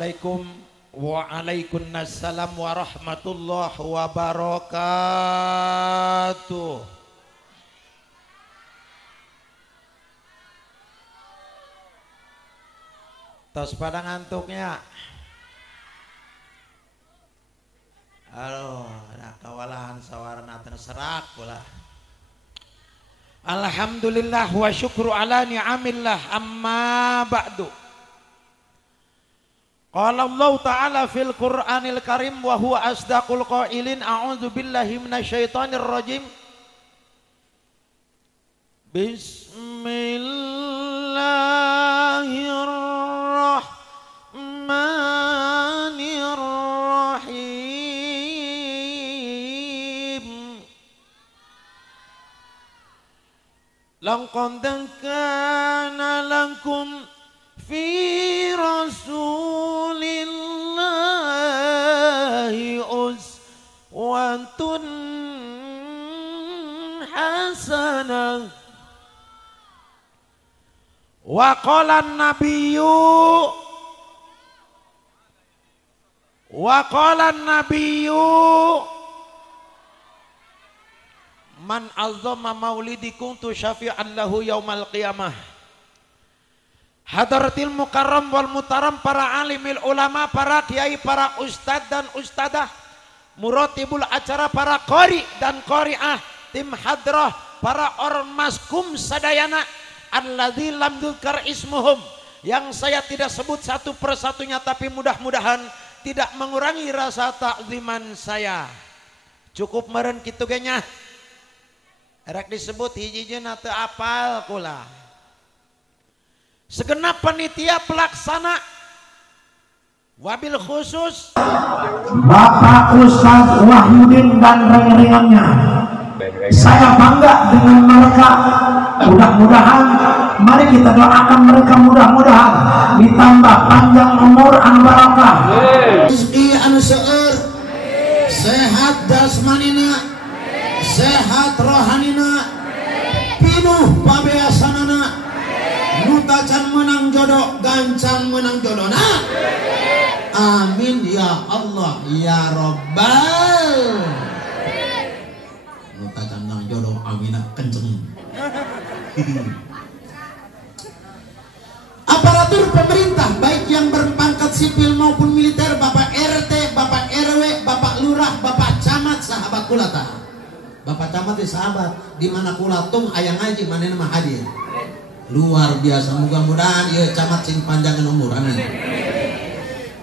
Assalamualaikum waalaikumsalam warahmatullahi wabarakatuh. Tos pada ngantuknya. Halo, ada kawalahan sawarna serak pula. Alhamdulillah wa syukru ala ni'amillah amma ba'du. Qala Allah Ta'ala fil Qur'anil Karim wa huwa asdaqul qailin a'udzu billahi minasyaitonir rajim. Bismillahirrahmanirrahim. Laqad kana lakum fi rasulillahi uswatun hasanah. Wa qala an-nabiyyu man azzama maulidikum tu syafi'an lahu yaumal qiyamah. Hadratil mukarram wal mutaram, para alimil ulama, para kiai, para ustad dan ustadah, muratibul acara, para qori dan qoriah, tim hadrah, para ormaskum sadayana, alladzi lam dzukar ismuhum, yang saya tidak sebut satu persatunya, tapi mudah-mudahan tidak mengurangi rasa takziman saya. Cukup meren kitu ge nya. Rek disebut hiji-hijina teu apal kula. Segenap panitia pelaksana, wabil khusus Bapak Ustadz Wahyudin dan reng-rengannya. Saya bangga dengan mereka. Mudah-mudahan, mari kita doakan mereka, mudah-mudahan ditambah panjang umur anu barakah, rezeki anu seueur, sehat jasmanina, sehat rohanina, pinuh pabeasanana, nutacan menang jodoh, gancang menang jodohna. Amin ya Allah ya Rabbal. Nutacan menang jodoh, aminah kenceng. Aparatur pemerintah baik yang berpangkat sipil maupun militer, Bapak RT, Bapak RW, Bapak Lurah, Bapak Camat, sahabat kulata. Bapak Camat itu sahabat, di mana kulatung aya ngaji manehna mah hadir. Luar biasa, mudah-mudahan ieu camat sing panjangan umur, amin.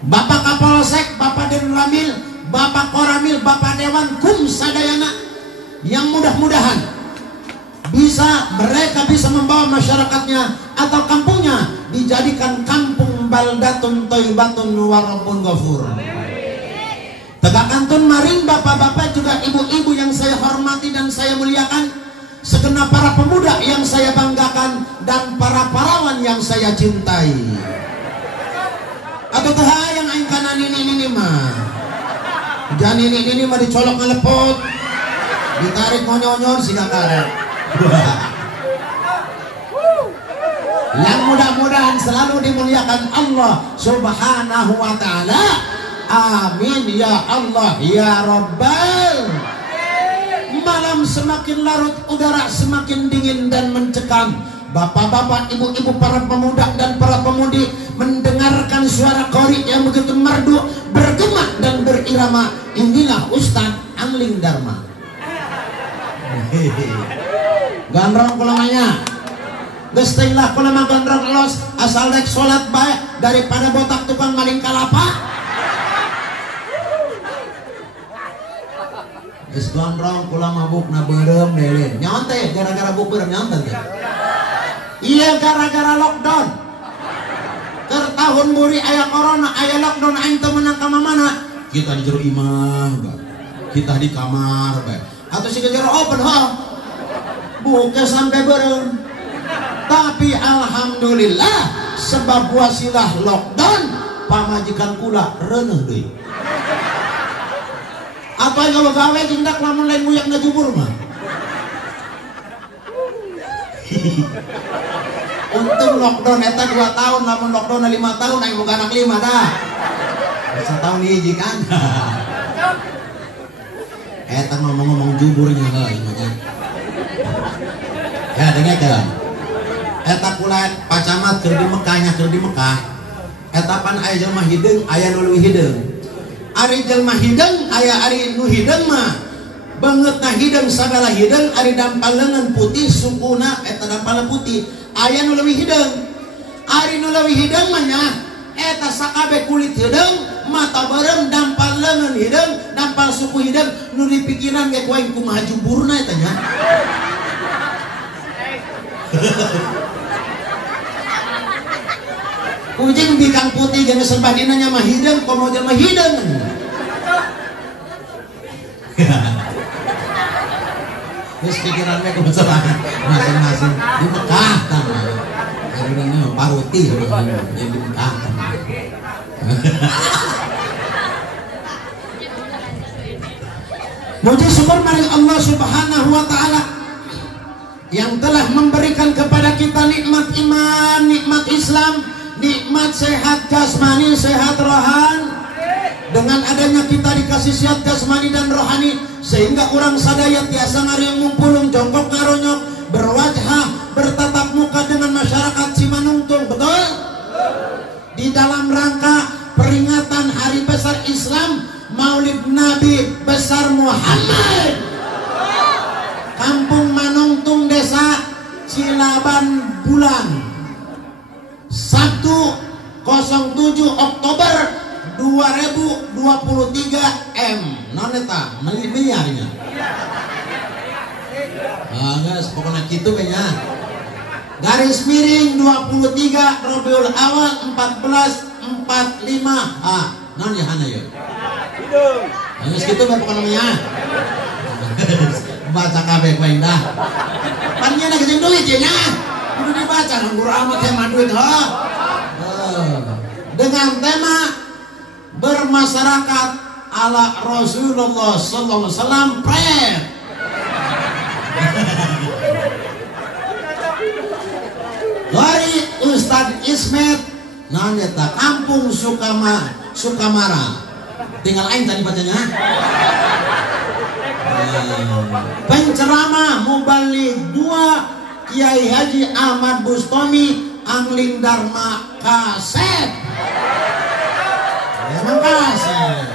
Bapak Kapolsek, Bapak Denramil, Bapak Koramil, Bapak Dewan Kum sadayana, yang mudah-mudahan mereka bisa membawa masyarakatnya atau kampungnya dijadikan kampung baldatun thayyibatun wa rabbun ghafur. Tegakantun maring bapak-bapak juga ibu-ibu yang saya hormati dan saya muliakan, segenap para pemuda yang saya banggakan dan para pahlawan yang saya cintai. Atau teh yang aing kana ini mah. Jangan ini mah dicolok ngelepot, ditarik ngonyon siga karet. Yang mudah-mudahan selalu dimuliakan Allah Subhanahu wa ta'ala. Amin ya Allah ya Rabbal. Malam semakin larut, udara semakin dingin dan mencekam. Bapak-bapak, ibu-ibu, para pemuda dan para pemudi mendengarkan suara qori yang begitu merdu, bergema dan berirama. Inilah Ustadz Angling Dharma. Gandrong kulamanya, gestenglah kulama gandrong los, asal dek sholat baik daripada botak tukang maling kalapa. Ges gandrong kulama bukna berem lele, nyontek gara-gara buk berem nyontek. Iya gara-gara lockdown. Ker tahun buri aya corona, aya lockdown, aing teu meunang ka mana? Kita di jero imah, kita di kamar bae. Atau si jero open hall. Buka sampai berem. Tapi alhamdulillah sebab wasilah lockdown pamajikan kula reuneuh deui. Apa yang gawe jindak lamun lain muyak ngajubur mah. Untung lockdown eta 2 tahun, lamun lockdown 5 tahun aing boga anak 5 dah. Setahun hiji kan. Eta ngomong-ngomong juburnya heuh nya. Ya dengekeun. Eta kula pacamat keur di Mekahnya keur di Mekah. Eta pan aya jelema hideung aya nu leuwih hideung. Ari jelema hideung aya ari nu hideung mah bangetna hideung sagala hideung ari dampal leungeun putih sukuna eta dampal putih aya nu leuwih hideung. Ari nu leuwih hideung mah nya eta sakabe kulit hideung mata bareng dampal leungeun hideung dampal suku hideung nu dipikiran ge kuaing kumaha juburna eta nya. Ujing bikang putih jeung serbah dina nya mah hideung komo jelema hideung. Geus pikiran we kumaha masing-masing di Mekah tah. Ayeuna paruti di Mekah. Muji syukur mari Allah Subhanahu wa taala yang telah memberikan kepada kita nikmat iman, nikmat Islam, nikmat sehat jasmani, sehat rohani. Dengan adanya kita dikasih sehat jasmani dan rohani sehingga orang sadaya tiasa ngariung mumpulung jongkok ngaronyok berwajah bertatap muka dengan masyarakat Cimanungtung, betul? Di dalam rangka peringatan hari besar Islam Maulid Nabi besar Muhammad, Kampung Manungtung Desa Cilaban Bulan, Sabtu 07 Oktober 2023 M non eta miliarnya. Guys, pokoknya gitu kayaknya. Garis miring 23 Rabiul Awal 1445 non ya hana ya. Geus kitu bae pokona nya. Baca kabeh bae dah. Pan nya geus duit ya nya. Kudu dibaca nganggur amat teh duit heuh. Dengan tema bermasyarakat ala Rasulullah sallallahu alaihi wasallam pret. Dari Ustadz Ismet nanya Kampung Sukamara. Tinggal aing tadi bacanya. Penceramah Mubaligh 2 Kiai Haji Ahmad Bustami Angling Dharma Kaset. Emang kaset.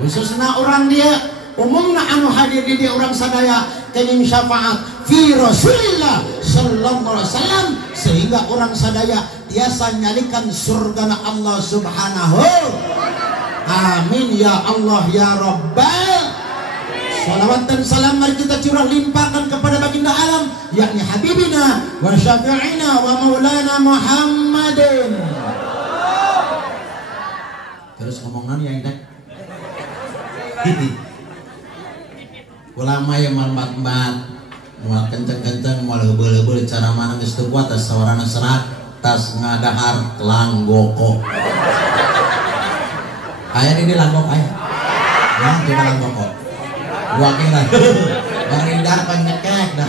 Khususnya orang dia umumna anu hadir di dia orang sadaya kenging syafaat fi Rasulillah sallallahu alaihi wasallam sehingga orang sadaya tiasa nyalikan surga Allah Subhanahu. Amin ya Allah ya Rabbal. Salawat dan salam mari kita curah limpahkan kepada baginda alam yakni habibina wa syafi'ina wa maulana Muhammadin. Terus ngomongan ya indah. Ulama yang malmat-mat mual kenceng-kenceng mual heubeuh-heubeuh cara mana geus teu kuat tas sawarana serat tas ngadahar langgoko. Aya di langgok aya. Ya coba langgoko. Gua kira barindar panyekek dah.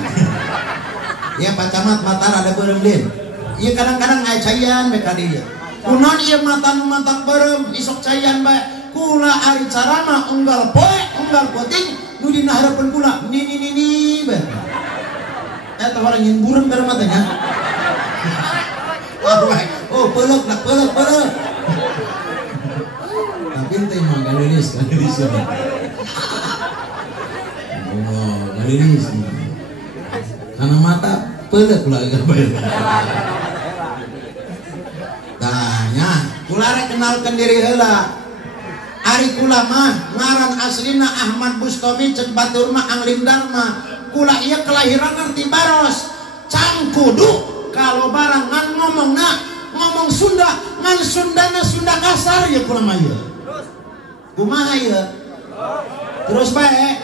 Ya Pak Camat matar ada beureum din. Ieu kadang-kadang aya cayan we ka dieu. Kunaon ieu mata nu mantak beureum isok cayan bae. Kula ari carana unggal poe unggal poting nu dina harapan kula ni bae. Eta orang yang burem keur matanya. Oh, peluk. Tapi teh mah galilis. Oh, galilis. Karena mata peluk pula agak bae. Tanya, kula rek kenalkeun diri heula. Ari kula mah ngaran aslina Ahmad Bustami cek batur mah Angling Dharma. Kula ieu kelahiran ngarti Baros. Cangkudu kalau barang ngan ngomong Sunda ngan Sundana Sunda kasar ya kula mah ieu. Kumaha ieu? Terus bae.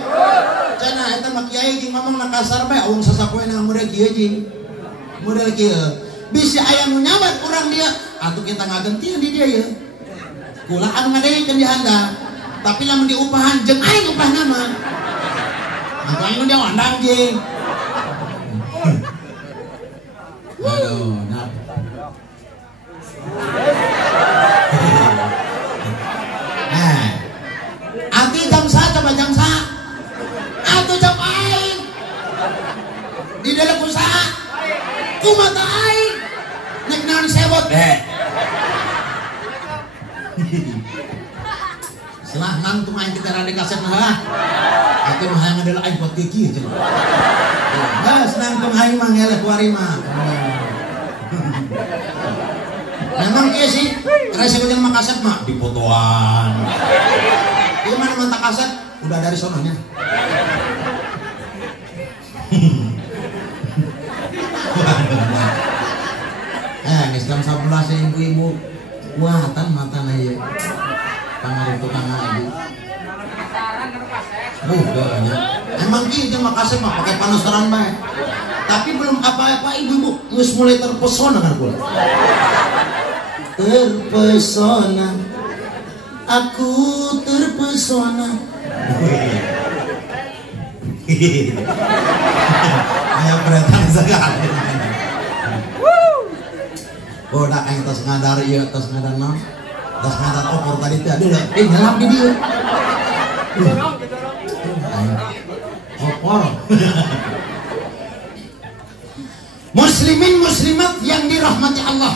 Cenah eta mah kiai jeung ngomongna kasar bae aung sasapoena model kieu jeung. Model kieu. Bisi aya nu nyabat urang dia atuh kita ngagentian di dia ieu. Kula anu ngadegekeun di handap tapi lamun diupahan jeung aing upah nama maka aing dia wandang jeung aduh nah mata aing nek naon sewot deh selah nangtung aing kita rada kaset nah itu mah yang adalah aing buat gigi cenah geus nangtung aing mah ngeleh kuari mah memang kieu sih rese jeung mah kaset mah dipotoan ieu mah mantap kaset udah dari sononya Islam 11 ya ibu-ibu kuatan mata aja pangaruh tukang aja banyak emang gitu makasih mah pakai panas terang baik tapi belum apa-apa ibu-ibu ngus mulai terpesona kan pula terpesona aku terpesona ayo beratang sekali oh dah yang tas ngadar ya tas ngadar non tas ngadar opor tadi teh ada nyelap di dia opor muslimin muslimat yang dirahmati Allah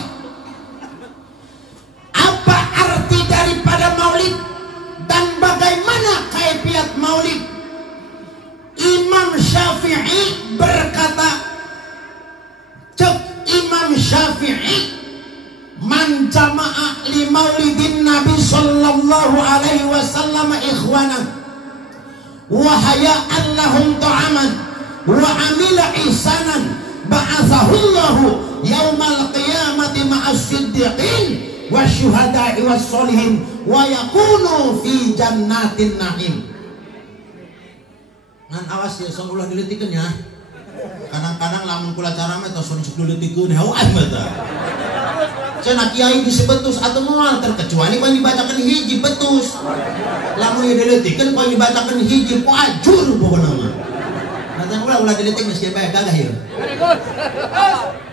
apa arti daripada maulid dan bagaimana kaifiat maulid Imam Syafi'i berkata cek Imam Syafi'i man jama'a li maulidin Nabi sallallahu alaihi wasallam ikhwana wa haya'an lahum ta'aman wa amila ihsanan ba'athahullahu yaumal qiyamati ma'as siddiqin wa syuhada'i was solihin wa yakunu fi jannatin na'im ngan awas ya son ulah diletikeun ya kadang-kadang lamun kula cara mah tos sok diletikeun heuh mah cenah kiai disebetus atau moal terkecuali pan dibacakan hiji betus lamun diletikeun pan dibacakan hiji ajur pokona mah nanti ulah diletik geus bae gagah ieu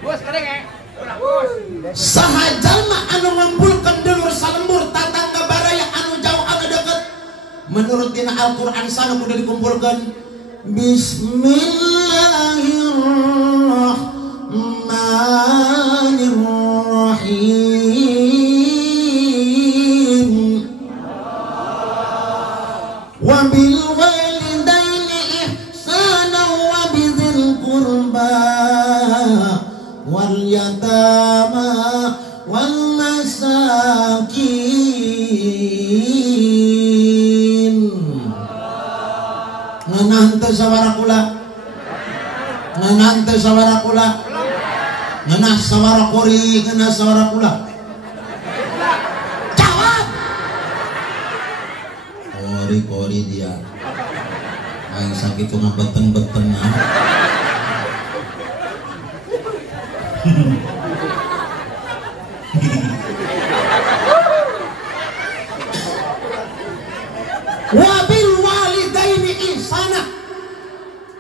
bos kadenge saha jalma anu ngumpulkeun dulur salembur tatangga baraya anu jauh anu deket menurut dina Al-Qur'an sana kudu dikumpulkeun Bismillahirrahmanirrahim wa bil walidaini ihsana wa bidzil qurba wal yatama wal masakin nganante sawara kula nganante sawara kula nganah sawara kori nganah sawara kula jawab kori dia aing sakit tuh ngabeten-beten wabil walidaini ihsana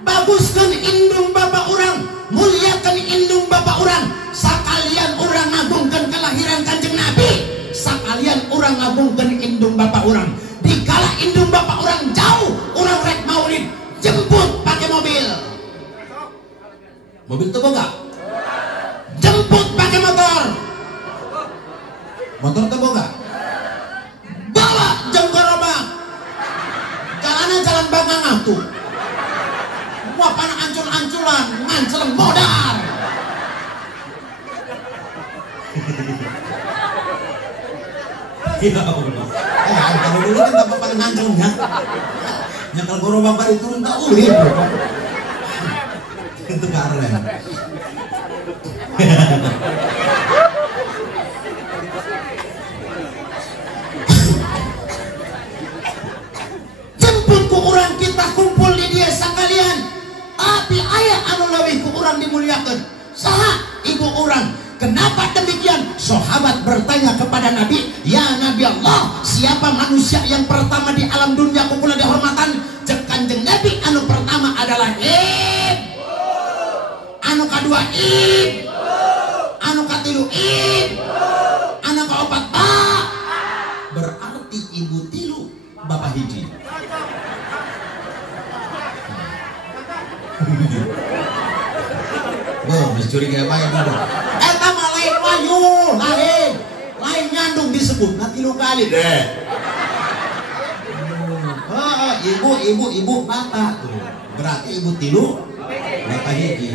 baguskan indung bapak orang muliakan indung bapak orang sakalian orang ngagungkan kelahiran kanjeng Nabi sakalian orang ngagungkan indung bapak orang dikala indung bapak orang jauh orang rek maulid jemput pakai mobil tuh boga jemput pakai motor tuh boga bawa jam gerobak jalannya jalan Bangang tuh wah panah ancul-anculan nganceleng modar ya Allah kalau dulu kan tak pada ngancelnya nyakal gerobak bari turun tak ulih itu karen jemput ku urang kita kumpul di dia sekalian tapi ayah anu leuwih ku urang dimuliakan saha ibu urang kenapa demikian sahabat bertanya kepada Nabi ya Nabi Allah siapa manusia yang pertama di alam dunia kumpul dihormatan cek kanjeng Nabi anu pertama adalah anu kadua anu katilu anu kaopat berarti ibu tilu bapak hiji geus curiga bae gitu. Eta mah lain wayu, lain nyandung disebut na 3 kali deh. Ibu bapak tuh. Berarti ibu 3, bapak hiji.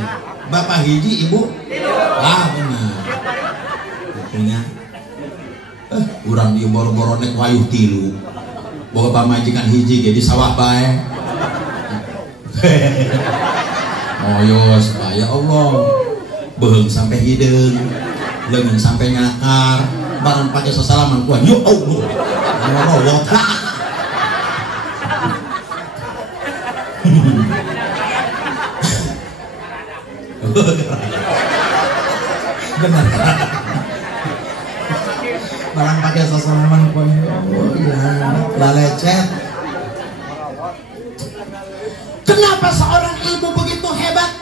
Bapak hiji, ibu benar. Punya urang di boro-boro nek wayuh 3. Boga pamajikan hiji ge di sawah bae. Moyos ya Allah. Beheung sampai hideung, leungeun sampai nyakar, barang pake sasalaman kuat. Ya Allah. Allah. Benar. Barang pakai sasalaman kuat. Oh iya, lecet. Kenapa seorang ibu begitu hebat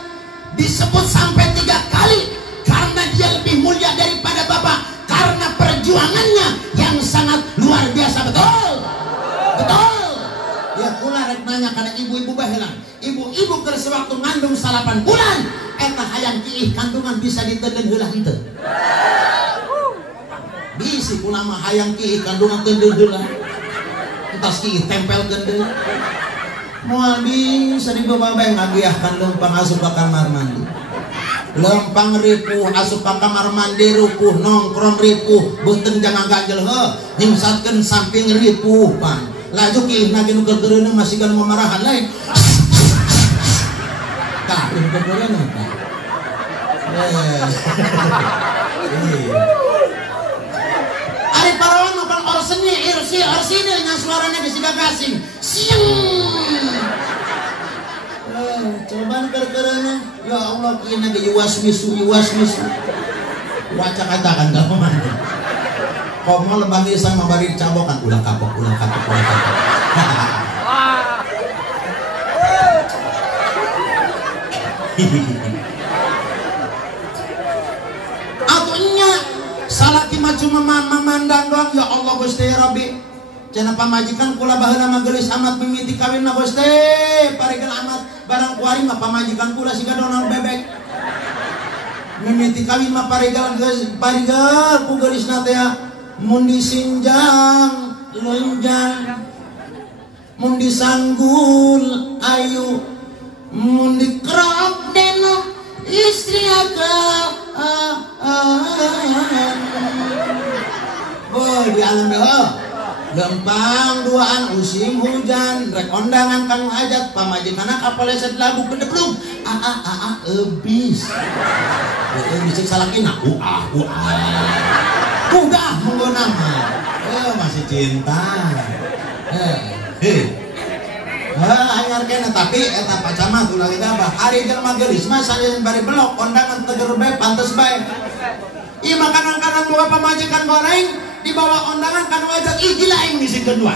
disebut sampai 3 kali? Karena dia lebih mulia daripada bapak, karena perjuangannya yang sangat luar biasa. Betul? Ya kula rek nanya karena ibu-ibu baheula. Ibu-ibu keur sewaktu ngandung 8 bulan eta hayang kiih kandungan bisa diteuleun heula henteu. Bisi kula mah hayang kiih kandungan teuleun heula. Entas kiih tempelkeun deui. Moal bisa dibawa bae ngagiahkan lempang asup ka kamar mandi. Lempang ripuh asup ka kamar mandi rupuh nongkrong ripuh beuteung jangan ganjel heuh nyimsatkeun samping ripuh pan. Laju kieu na ge nu keur masih kan mamarahan lain. Tah nu keur tah. Ari parawan makan orseni irsi dengan suaranya disiga gasing. Siang. Coba keur-keurana. Ya Allah kieu na ge yuwas-misu. Waca katakan ka mana. Komo lebah bisa mabari cabokan ulah kapok. Atunya salaki mah cuma memandang doang. Ya Allah Gusti Rabbi. Cenah pamajikan kula baheula mah geulis amat mimiti kawinna Gusti. Paregeul amat barang kuari mah pamajikan kula siga donal bebek. Mimiti kawin mah paregeul ku geulisna teh mun disinjang lonjang, mun disanggul ayu, mun dikerok denok istri agak di alam dah gampang duaan usim hujan rek ondangan kanu hajat pamajikanna kapaleset lagu kedeblung ebis bisik salakina udah monggo nama masih cinta anyar kena tapi eta pacamat ulah kita apa ari jelema geulis mah sanes bari belok kondangan teger bae pantes bae ieu makanan-makanan boga pamajikan goreng dibawa ondangan kanu hajat ih gila aing misi kedua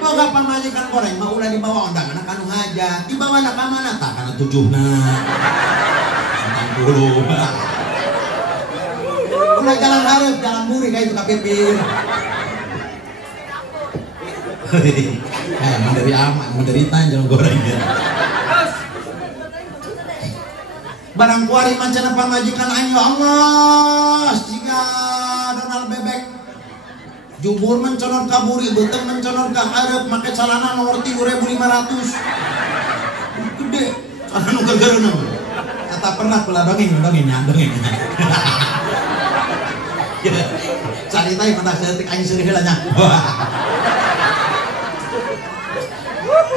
boga pamajikan goreng mah ulah dibawa ondangan kanu hajat dibawa na ka mana tah kana 7na 60 ulah jalan hareup jalan muri ka itu kapipir mandiri amat menderita jalan goreng ya barang kuari mancana pamajikan aing ya Allah siga donal bebek jubur menconor ka buri beuteung menconor ka hareup make calana nomor 3.500 gede anu gegereuna kata pernah kula dongeng carita yang pernah setik aing seurih heula nya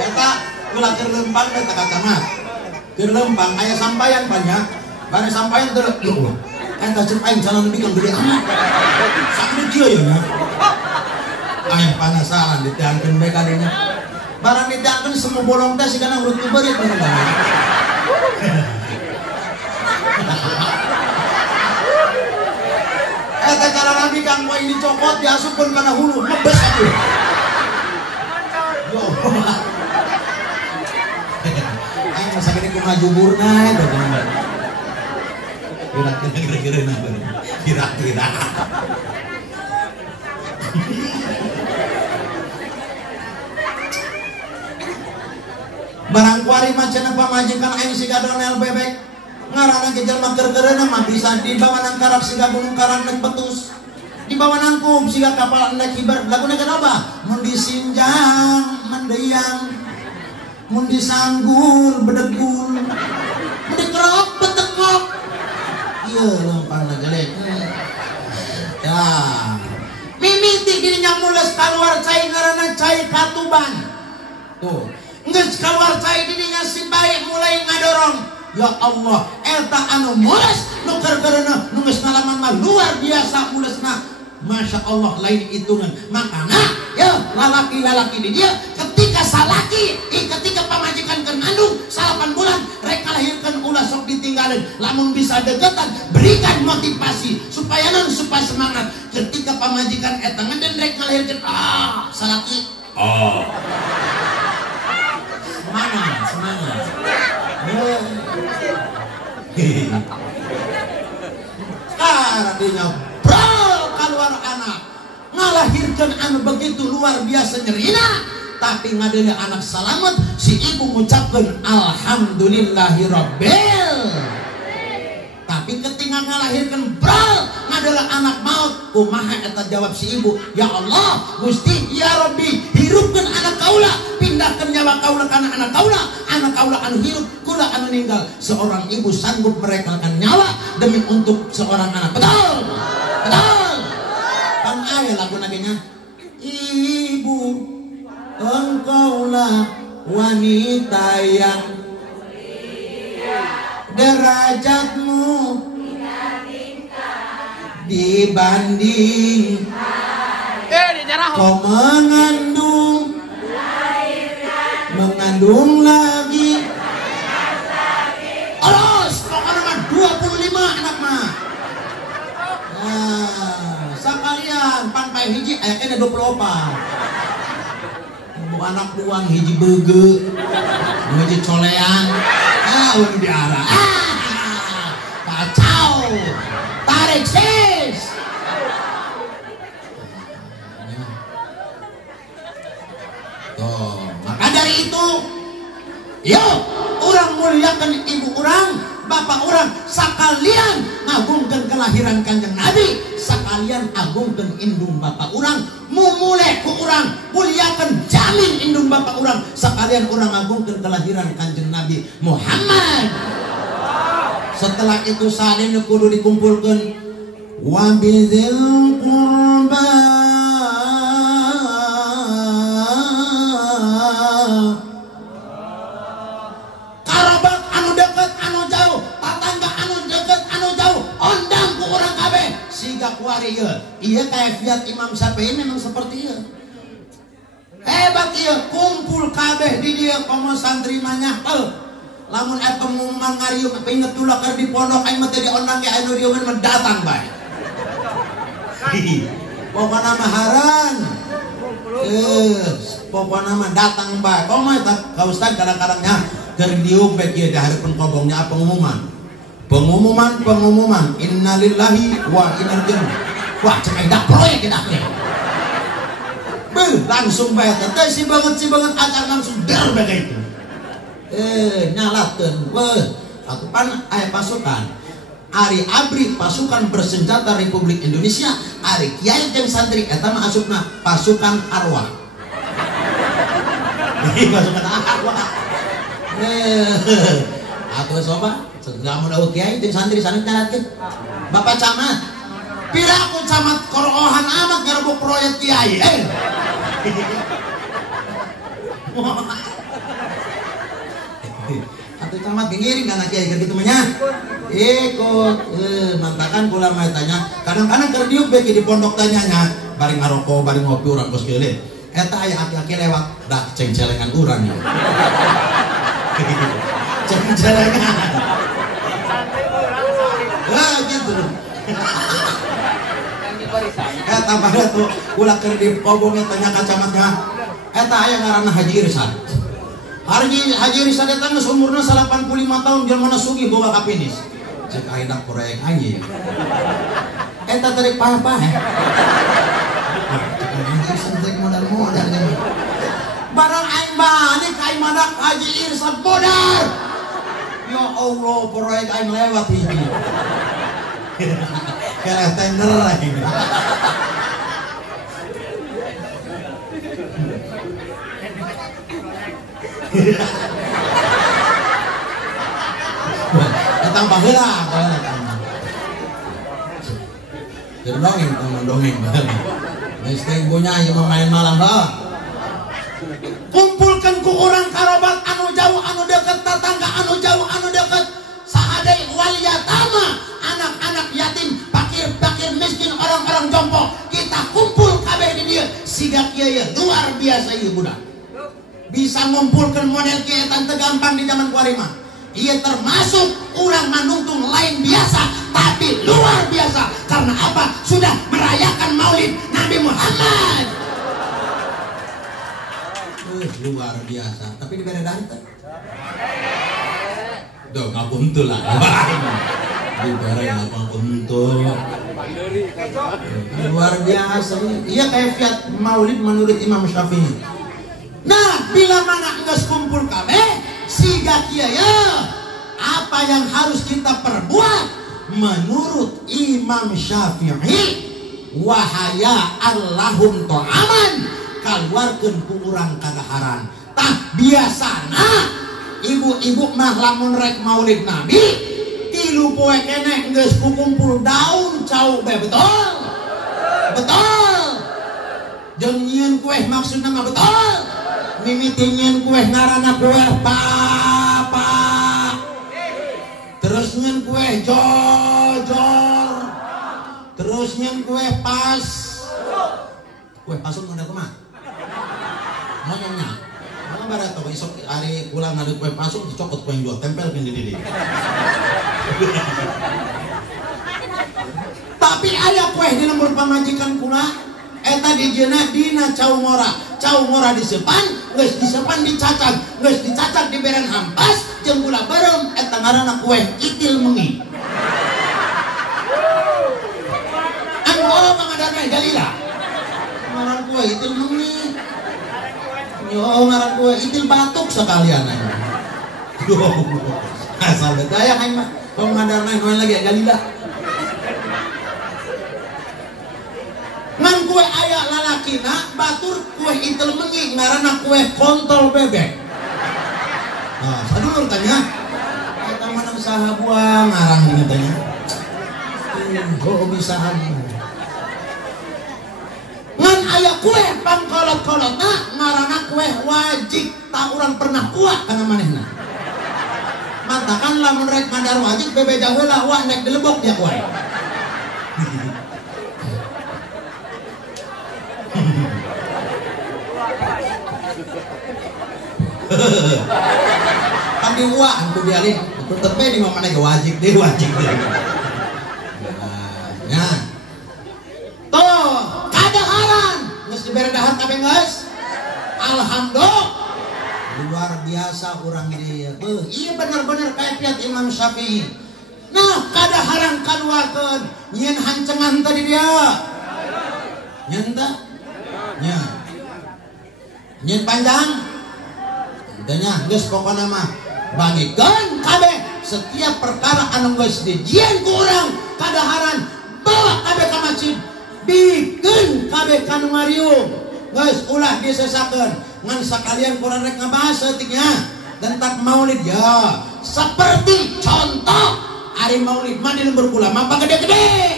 eta kula keur lempang eta ka camat keur lempang aya sampayan banyak bari sampayan teu eta ceuk aing calon bikin gede amat sakit kieu ya nya aing panasaran diteangkeun bae ka dinya barang diteangkeun semua bolong teh sigana urut ku beureut bener eta cara nabi kang poe dicokot diasupkeun kana hulu mebes atuh yo aing mah sagede kumaha juburna eta kira-kira barang kuari macana pamajikan aing siga donel bebek Ngaranna ge jelema keur-keureuna mah bisa dibawa nang karak siga gunung karang naik betus. Dibawa nangkum siga kapal naik hibar. Laguna kenapa? Mun disinjang mendeyang. Mun disanggul bedegul. Mun dikerok betekok. Ieu lampahna jelek. Ya. Mimiti dirinya mules keluar cai ngaranna cai katuban. Tuh. Geus keluar cai dirinya si baik mulai ngadorong. Ya Allah, eta anu mules nu keur-keureuna nu geus ngalaman mah luar biasa mulesna. Masya Allah lain hitungan. Makana ya lalaki-lalaki di dia ketika salaki ketika pamajikan kandung 8 bulan rek lahirkan ulah sok ditinggalin. Lamun bisa deketan berikan motivasi supaya supaya semangat. Ketika pamajikan eta ngeden rek lahirkan salaki semangat sekarang dia keluar anak ngalahirkan anu begitu luar biasa nyerina tapi ngadele anak salamet si ibu mengucapkan alhamdulillahirabbil. Tapi ketika ngalahirkan bral ngadele anak maut kumaha eta jawab si ibu, ya Allah Gusti ya Rabbi hirupkeun anak kaula pindahkan nyawa kaula kana anak kaula anu hirup kula anu ninggal. Seorang ibu sanggup merelakan nyawa demi untuk seorang anak. Betul kan aya lagu nagenya, ibu engkaulah wanita yang derajatmu dibanding kau mengandung lagi alos pokoknya mah 25 anak mah. Sakalian panpai hiji aya kene 24. Anak luang hiji beuge hiji colean udah diarah kacau tarik sis. Maka dari itu yuk orang muliakan ibu orang bapak orang sakalian ngagungkan kelahiran Kanjeng Nabi sakalian agungkan indung bapak orang mumulai ku orang muliakan jamin indung bapak orang sakalian orang agungkan kelahiran Kanjeng Nabi Muhammad. Setelah itu sadene kudu dikumpulkan wabizil qurba karabat anu deket anu jauh tatangga anu deket anu jauh ondang ku urang kabeh siga kuari ieu kayak Imam Syafi'i memang seperti ieu hebat ieu kumpul kabeh di dia komo santri manyapel lamun aya pengumuman ngariung pinget dulu keur di pondok aing mah teh diondang ge anu rieuman mah datang bae pokona mah haran pokona mah datang bae komo eta ka ustaz kadang-kadangnya keur diuk bae kieu da hareupeun kobongnya pengumuman innalillahi wa inna ilaihi raji'un. Wah cek aing dak proyek dak langsung bae teh si banget acar langsung dar bae itu nyalakeun atupan aya pasukan Ari Abri pasukan bersenjata Republik Indonesia Ari Kiai jeung santri eta mah asupna pasukan arwah pasukan arwah atuh soba lamun eueuh Kiai jeung santri sanes nyalatkeun Bapak Camat piraku camat korohan amat ngarebuk proyek Kiai atau camat ngiring kana Kiai keur kitu mah nya ikut mantakan kula mah tanya kadang-kadang keur diuk bae di pondok tanyanya bari ngaroko bari ngopi urang geus geuleuh eta aya aki-aki lewat dak cengcelengan urang ya cengcelengan gitu eta pada tuh ulah keur di kobongnya tanya ka camatnya eta aya ngaranna Haji Irsan Haji Irsan eta geus umurna 85 tahun jelema sugih bawa ka finish cek ayeuna proyek anjing eta tarik pah-pah Haji Irsan tarik modal-modal barang aing balik ka imadak Haji Irsan modal Ya Allah, proyek aing lewat hiji. Kayak tender aing. Datang baheula. Dongeng, dongeng. Mesti punya yang main malam ha. Kumpulkan ku orang karobat anu jauh anu deket, tetangga anu jauh anu deket, sahadai wal yatama, anak-anak yatim, fakir miskin, orang-orang jompo, kita kumpul kabeh di dia. Siga kieu luar biasa ieu budak. Bisa ngumpulkan model kieu tan teu gampang di zaman kuari mah. Ia termasuk orang manungtung lain biasa, tapi luar biasa. Karena apa? Sudah merayakan Maulid Nabi Muhammad. Luar biasa. Tapi diberi dante. Duh, ngapuntul lah. Diberi ngapuntul. Luar biasa. Iya kaifiat Maulid menurut Imam Syafi'i. Nah, bila mana enggeus kumpul kabeh, siga kieu apa yang harus kita perbuat menurut Imam Syafi'i? Wahaya Allahum ta'aman, kaluarkeun ku urang kadaharan. Tah biasana ibu-ibu mah lamun rek Maulid Nabi 3 poe keneh geus kumpul daun cau be, betul? Betul. Jeung nyieun kue maksudna mah betul. Mimiti nyieun kue ngaranna kue papa. Terus nyieun kue jojor. Terus nyieun kue pas. Kue pasung ada kumaha? Mau nyonya. Mana barato isok hari ulang ada kue pasung dicokot kue jual tempelkeun di dieu. Tapi aya kue di lembur pamajikan kula eta dijieuna dina cau ngora disepan, geus disepan dicacak, geus dicacak diberen hampas jeung gula bareng, eta ngaranna kue itil mengi. Anu pangadarna Jalila. Ngaran kue itil mengi. Yo ngaran kue itil batuk sekalian aja. Duh. Asal bedaya aing mah pangadarna kue lagi Jalila. Ngan kue aya lalakina batur kue itel mengi ngaranna kue kontol bebek. Nah, sadulur tanya. Eta manang saha buang ngarang ini tanya. Kok bisa anu. Ngan aya kue pangkolot-kolotna ngaranna kue wajib, tak urang pernah uak kana manehna. Matakan lamun rek madar wajib bebeja heula wah nek dilebok dia kue. Tapi uang aku biarin tetep di mana wajib deh. Ya tuh kadaharan geus dibere dahar kabeh geus. Alhamdulillah luar biasa urang ieu. Iya bener-bener kaifiat Imam Syafi'i. Nah kadaharan kaluarkeun nyieun hancengan tadi dia. Nyeun teh? Nya. Nyieun panjang. Tanya geus pokona mah bagikeun kabeh setiap perkara anu geus dijieun ku urang kadaharan bawa kabeh ka masjid bikeun kabeh kanu ngariung geus ulah disesakeun ngan sakalian kurang rek ngabahas seutiknya tentang Maulid ya seperti contoh hari Maulid mah di lembur ulama pagede-gede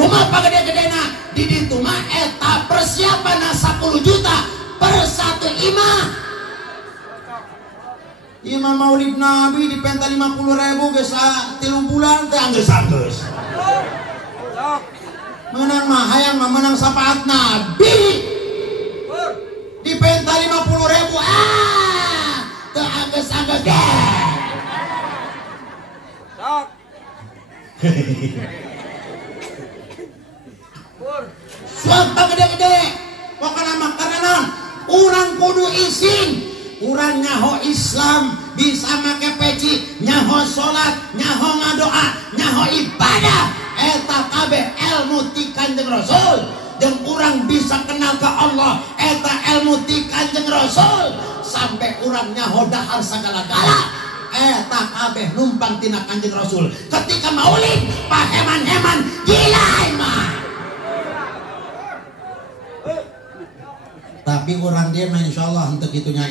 kumaha pagede-gedena di ditu mah eta persiapan 10 juta per satu imah. Imam Maulid Nabi dipenta 50.000 geus 3 bulan teh anggeus. Menang mah hayang mah menang syafaat Nabi. Dipenta 50.000 teu anggeus-anggeus ge. Sok. Sumpah gede-gede. Pokona mah karena naon? Urang kudu isin. Urang nyaho Islam bisa make peci, nyaho salat, nyaho ngadoa, nyaho ibadah. Eta kabeh ilmu ti Kanjeng Rasul. Jeung urang bisa kenal ke Allah, eta ilmu ti Kanjeng Rasul. Sampai urang nyaho dahar sagala-gala. eta kabeh numpang tina Kanjeng Rasul. Ketika maulid Pak Heman gila mah. Tapi orang dia insyaallah untuk itunya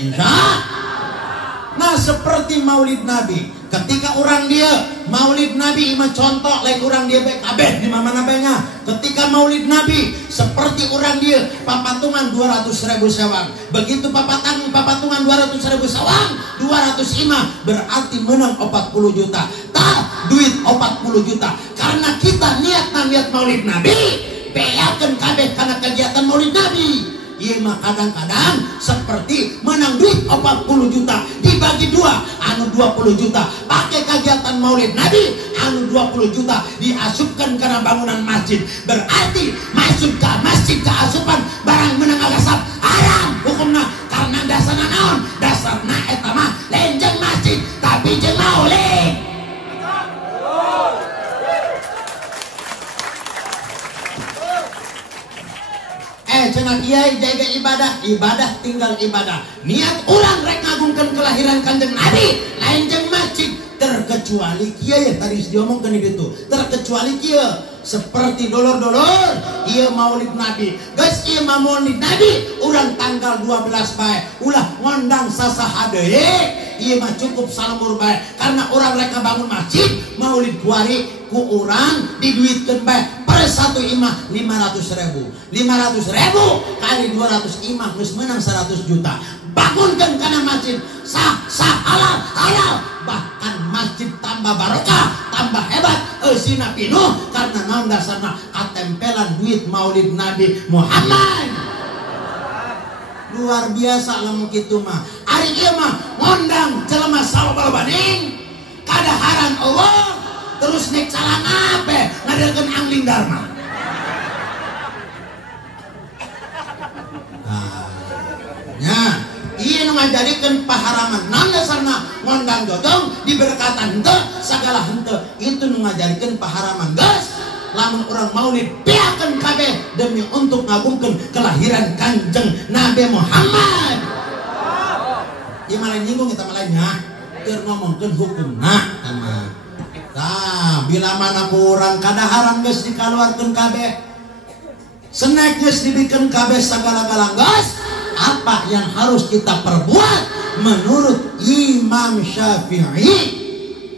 Nah seperti maulid Nabi, ketika orang dia maulid Nabi ima contoh lain orang dia kabeh di mana nabenya. Ketika maulid Nabi seperti orang dia papatungan 200.000 sewang. Begitu papatungan 200.000 sewang 200 imah berarti menang 40 juta. Tah duit 40 juta. Karena kita niat maulid Nabi, beakeun kabeh karena kegiatan maulid Nabi. Iya mah kadang-kadang seperti menang duit 40 juta dibagi dua, anu 20 juta pakai kegiatan maulid Nabi, anu 20 juta diasupkan karena bangunan masjid. Berarti masuk ke masjid ke asupan barang menang agasap haram hukumna. Karena dasarna naon? Dasarna eta mah lain jeung masjid tapi jeung maulid. Cenah kiai jaga ibadah tinggal ibadah. Niat ulang rek ngagungkeun kelahiran Kanjeng Nabi lain jeung masjid. Terkecuali kiai tadi diomongkeun itu. Terkecuali kieu seperti dolor-dolor ieu maulid Nabi. Geus ieu maulid Nabi urang tanggal 12 bae ulah ngondang sasaha deui. Ieu mah cukup salamur bae karena urang rek bangun masjid maulid kuari ku urang diduitkeun bae per satu imah 500.000 kali 200 imah geus menang 100 juta. Bangunkan karena masjid sah halal, bahkan masjid tambah barokah, tambah hebat, eusina pinuh karena naon dasarna katempelan duit maulid Nabi Muhammad. Luar biasa lamun kitu mah. Ari ieu mah ngondang jelema salobalobaning kadaharan Allah terus nek salah ngape ngadelkeun angling dharma. Nah, ieu nu ngajadikeun paharaman naon dasarna ngondang dodong diberkatan henteu sagala henteu itu nu ngajadikeun paharaman. Geus lamun urang maulid piakeun kabeh demi untuk ngagungkeun kelahiran Kanjeng Nabi Muhammad. Ieu mah lain nyinggung eta mah lain nya keur ngomongkeun hukumna tah. Nah, bila mana kurang kadaharan geus dikaluarkeun kabeh. Senek geus dibikeun kabeh sagala-gala geus. Apa yang harus kita perbuat menurut Imam Syafi'i?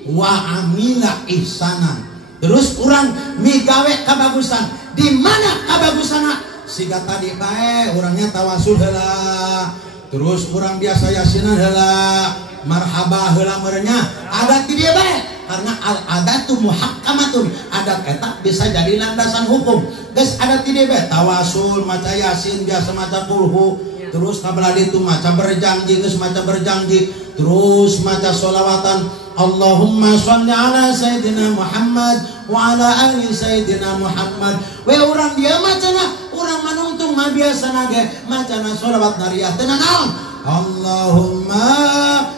Wa amila ihsanan. Terus urang migawe kabagusan. Di mana kabagusana? Siga tadi bae urangnya tawasul heula. Terus urang biasa yasinan heula. Marhaba heula merenya. Adat di dieu bae. Karena al-adatu muhakkamatun. Adat eta bisa jadi landasan hukum. Geus adat di dieu bae tawasul maca yasin biasa maca kulhu. Terus kabelah itu maca berjanji, geus maca berjanji, terus maca sholawatan Allahumma sholli ala Sayyidina Muhammad wa ala ali Sayyidina Muhammad. We urang dia macana, urang manungtung mah biasana ge macana sholawat nariyah teu naon. Allahumma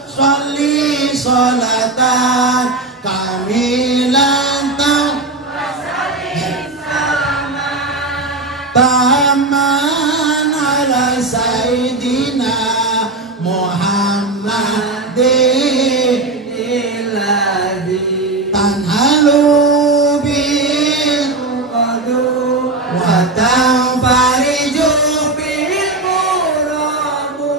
sholli sholatan kamilan taman ala Sayyidina Muhammadin tanhalu bil qadu wa tanfariju bil murabu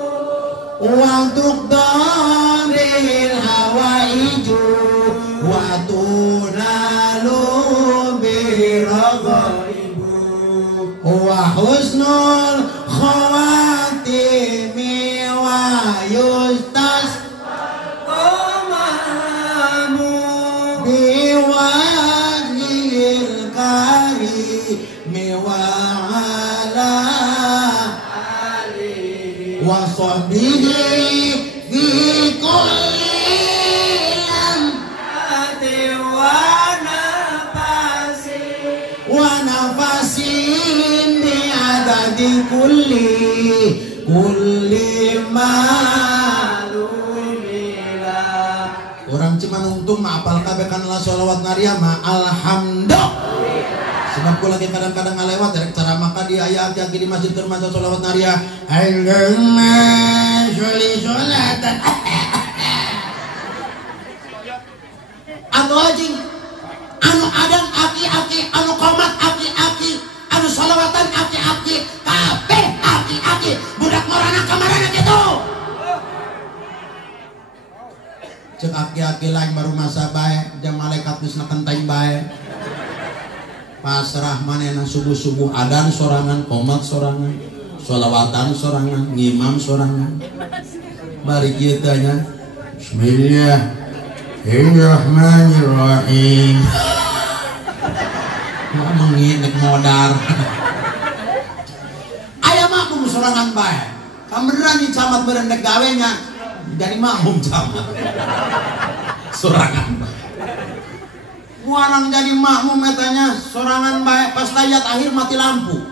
wa tuqdan bil hawaiju wa tunalu bil raghaibu wa husnul khawatimi wa yustas qamamu biwajhil karimi wa ala alihi wa sahbihi fi kulli lamati wa nafasin bi'adadi kulli malumila. Orang Cimanungtung mah apal kabeh kana sholawat nariyah mah alhamdulillah. Sebab kula lagi kadang-kadang ngalewat rek cara maka di aya yang di masjid keur maca sholawat nariyah. Allahumma sholli sholatan wajing anu adan aki-aki, anu qomat aki-aki, anu sholawatan aki-aki, kabeh aki-aki. Budak morana kamarana gitu. Cek aki-aki lain baru masa bae, jam malaikat geus nakenteng bae. Pasrah manehna subuh-subuh adan sorangan, qomat sorangan, sholawatan sorangan, ngimam sorangan. Bari kieu teh nya. Bismillahirrahmanirrahim. Mau menginek modar. Aya makmum sorangan bae. Kameran di camat berendek gawe nya jadi makmum camat. Sorangan bae. Muarang jadi makmum etanya sorangan bae pas tayat akhir mati lampu.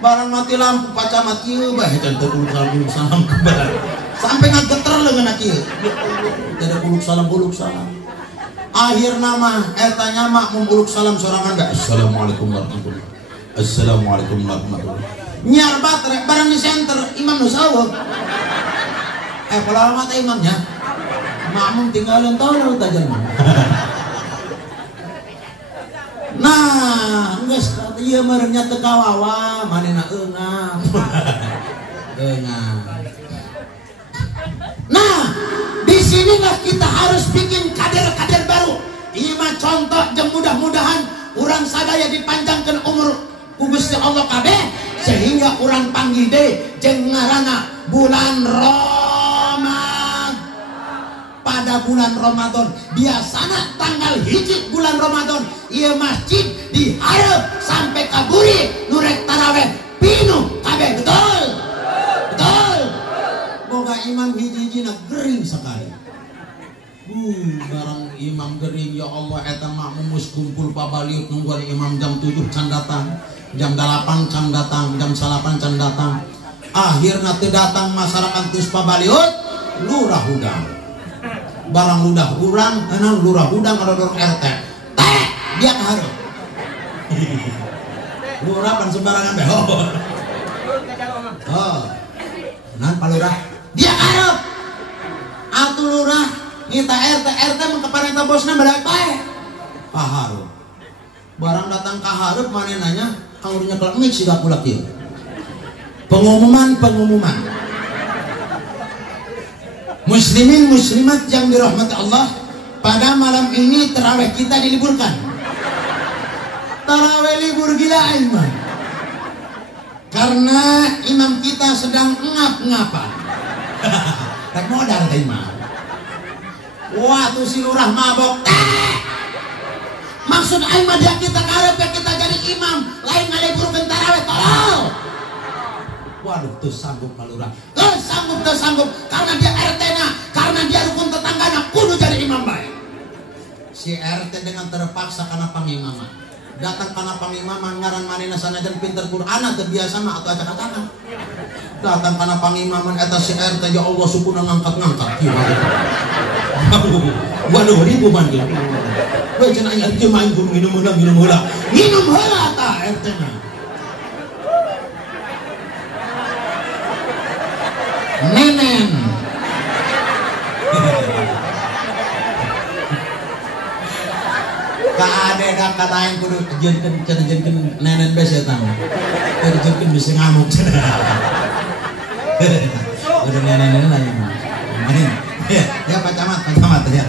Barang mati lampu Pak Camat kieu bae cantik buluk salam kebar. Sampai ngageter leungeunna kieu. Tidak buluk salam. Akhirna mah etanya makmum buluk salam sorangan bae. Assalamualaikum warahmatullahi wabarakatuh. Assalamualaikum warahmatullahi wabarakatuh. Nyiar batere barang di center imam nu saweuh. Pola mata imamnya. Makmum tinggalin tolong tajam. Nah, geus ieu meureunnya teu kawawa, manehna eungap. Eungap. Nah, di sinilah kita harus bikin kader-kader baru. Ieu mah contoh jeung mudah-mudahan urang sadaya dipanjangkeun umur ku Gusti Allah kabeh sehingga urang panggih deui jeung ngaranna bulan pada bulan Ramadan. Biasana tanggal hiji bulan Ramadan ieu masjid dihareup sampai kaburi nurek taraweh pinuh kabeh. Betul boga imam hiji-hijina gering sekali. Barang imam gering ya Allah eta makmum geus kumpul pabaliut nungguan imam jam 7 can datang, jam 8 can datang, jam 9 can datang. Akhirna teu datang masyarakat geus pabaliut lurah hudang. Barang ludah urang, enang lurah udang ada dorong RT. Teh, dia hareup. Lurah pan sembarangan beh. Oh. Nan palurah, dia hareup. Atuh lurah ngita RT mun keparenta bosna balik bae. Kahareup. Barang datang kahareup manehna kang urang nyekel mik siga kula kieu. Pengumuman. Muslimin muslimat yang dirahmati Allah, pada malam ini tarawih kita diliburkan. Tarawih libur gila imam. Karena imam kita sedang ngap-ngapan. Tak modal teh imam. Wah tuh si lurah mabok. Maksud imam dia kita karep kita jadi imam, lain ngaliburkeun tarawih tolol. Waduh tuh sanggup palurah. Sanggup karena dia RT-na, karena dia rukun tetanggana kudu jadi imam baik. Si RT dengan terpaksa karena pangimaman. Datang karena pangimaman ngaran manehna sanajan pinter Qur'an teu biasa mah atuh acak-acakan. Datang karena pangimaman eta si RT ya Allah supuna ngangkat-ngangkat. Waduh ribu man kieu. We cenah aya ieu main kudu minum heula. Minum heula tah RT-na. Nenen kaade dak katain kudu jenkeun nenen bes eta mah kudu jenkeun bisa ngamuk kudu nenen lah ya Pak Camat ya.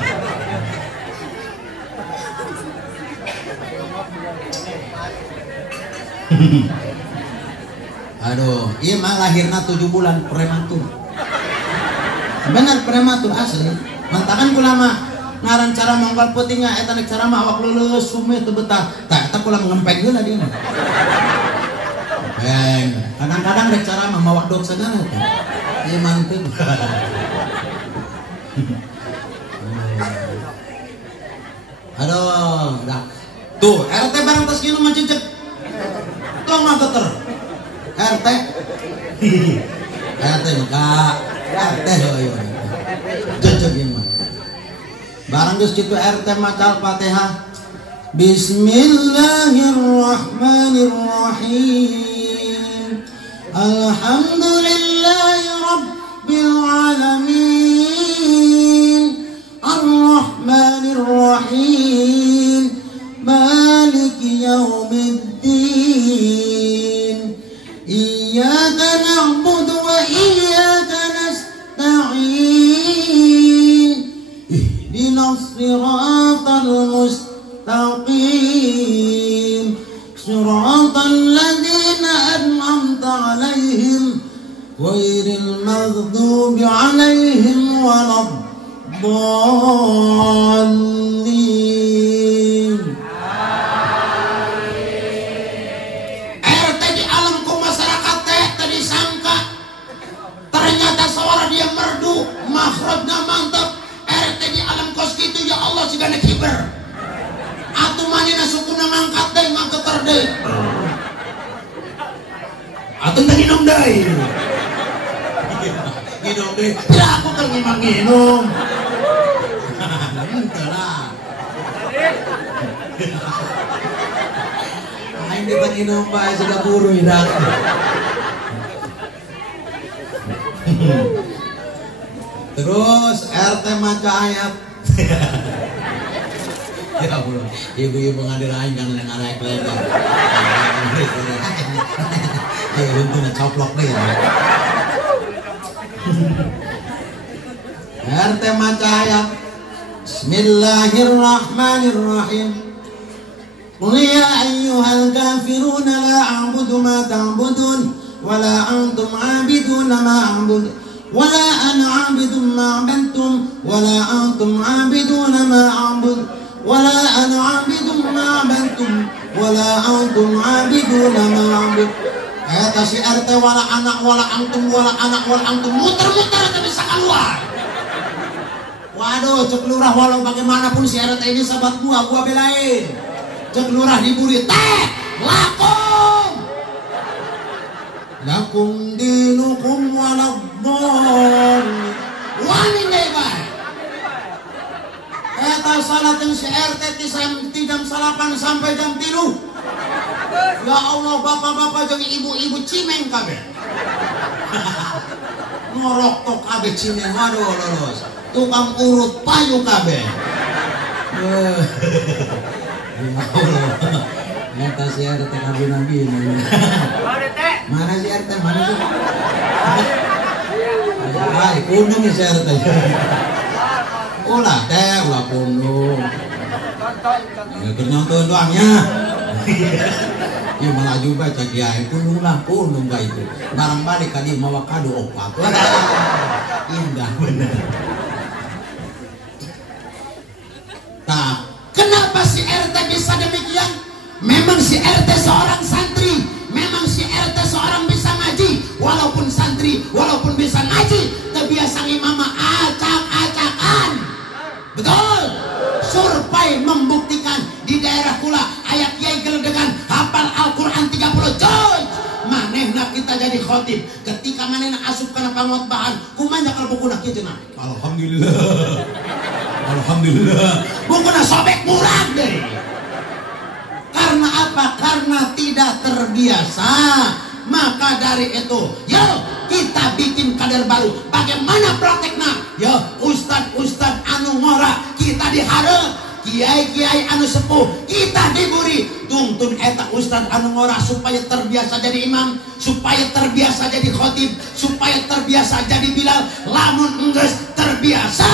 Aduh, iya mah lahirna 7 bulan prematur. Bener prematur asli. Mantakan kula mah ngaran cara mangkal peutingna eta nek cara mah awak leuleus sumeh teu betah. Tah eta kula ngempeng heula dia mah. Kadang-kadang rek cara mah mawa dog sagala teh. Ieu mantep. Aduh, dah. Tuh, RT barang tos kieu mah cicek. Tong ngageter. RT enggak RT hoyo jejeg mah barang geus kitu RT macal Fatihah Bismillahirrahmanirrahim Alhamdulillahi rabbil alamin Ar-Rahmanirrahim siratal mustaqim siratal ladzina an'amta 'alaihim ghairil maghdubi 'alaihim waladdallin. RT di alamku masyarakat teh tadi sangka ternyata suara dia merdu makhrajna mantap. RT di alam kos gitu ya Allah sigana kiber atuh manina sukuna ngangkat deh ngangkat terde atuh teh nginum deh nginum deh ya aku kan nginum entahlah aing kita nginum bae sudah buru hidak. Terus RT maca ayat. Ya Allah, ibu-ibu ngadir aing kan ngarek lagi. Ya untungnya coplok deh. RT maca ayat. Bismillahirrahmanirrahim. Qul ya ayyuhal kafiruna la a'budu ma ta'budun wa la antum 'abiduna ma a'budu. ولا أنا عابد ما عبدتم ولا أنتم عابدون ما أعبد ولا أنا عابد ما عبدتم ولا أنتم عابدون ما أعبد. Kata si RT wala anak wala antum wala anak wala antum muter-muter tapi bisa keluar. Waduh, cek lurah walau bagaimanapun si RT ini sahabat gua belain. Cek lurah diburi teh lakum lakum dinukum waladdallin. Wani lebar. Eta salat yang si RT ti jam 8 sampai jam 3. Ya Allah, bapak-bapak jeung ibu-ibu cimeng kabeh. Ngorok tok kabeh cimeng, waduh lolos. Tukang urut payu kabeh. Ya Allah. Eta si RT nabi-nabi. Mana si RT? Mana sih? Ay, kunung si RT. Ulah teh, ulah kunung. Ya nonton doangnya. Ya malah juga cak kiai kunung lah, kunung gak itu. Barang balik kali mawa kado opat. Indah bener. Nah, kenapa si RT bisa demikian? Memang si RT seorang santri, memang si RT seorang bisa ngaji, walaupun santri, walaupun bisa ngaji, terbiasa imam acak-acakan. Betul. Survei membuktikan di daerah kula ayat kiai geledegan hafal Al-Quran 30 coy. Manehna kita jadi khotib. Ketika manehna asup kana pangotbahan, kumanya kalau bukuna kieu cenah. Alhamdulillah. Alhamdulillah. Bukuna sobek murah deh. Karena apa? Karena tidak terbiasa. Maka dari itu, yuk kita bikin kader baru. Bagaimana prakteknya? Yo, ustad-ustad anu ngora kita diharap, kiai-kiai anu sepuh kita diburi. Tuntun eta ustad anu ngora supaya terbiasa jadi imam, supaya terbiasa jadi khotib, supaya terbiasa jadi bilal. Lamun enggeus terbiasa,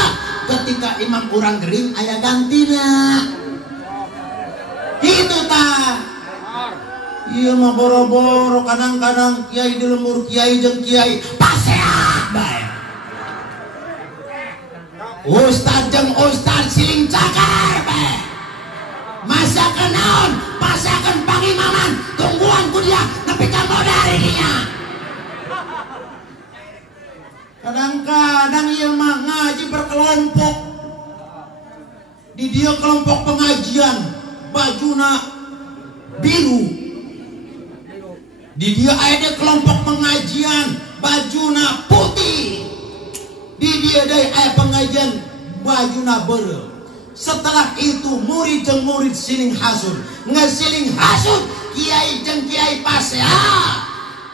ketika imam urang gering aya gantina. Gitu ta. Iya mah boro-boro kadang-kadang kiai di lembur kiai jeung kiai paseak bae. Ustad jeung ustad siling cakar bae. Masakan naon? Paseakan pangimaman tungguan ku dia nepi ka modari dinya. Kadang-kadang ieu mah ngaji berkelompok. Di dia kelompok pengajian bajuna biru. Di dia ada kelompok pengajian bajuna putih. Di dia ada pengajian bajuna beureu. Setelah itu murid jeung murid siling hasud, ngasiling hasud kiai jeung kiai pasea.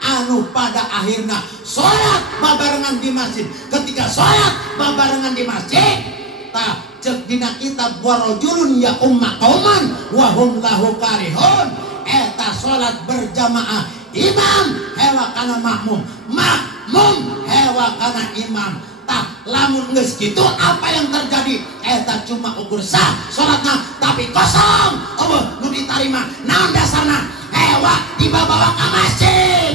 Anu pada akhirnya sholat babarengan di masjid. Ketika sholat babarengan di masjid, tah cek dina kitab warajulun ya ummatoman wa hum lahu karihun. Eta sholat berjamaah, imam hewa kana makmum, makmum hewa kana imam. tah lamun geus kitu apa yang terjadi eta cuma ukur sah salatna tapi kosong nu ditarima naon dasarna hewa dibawa ke masjid.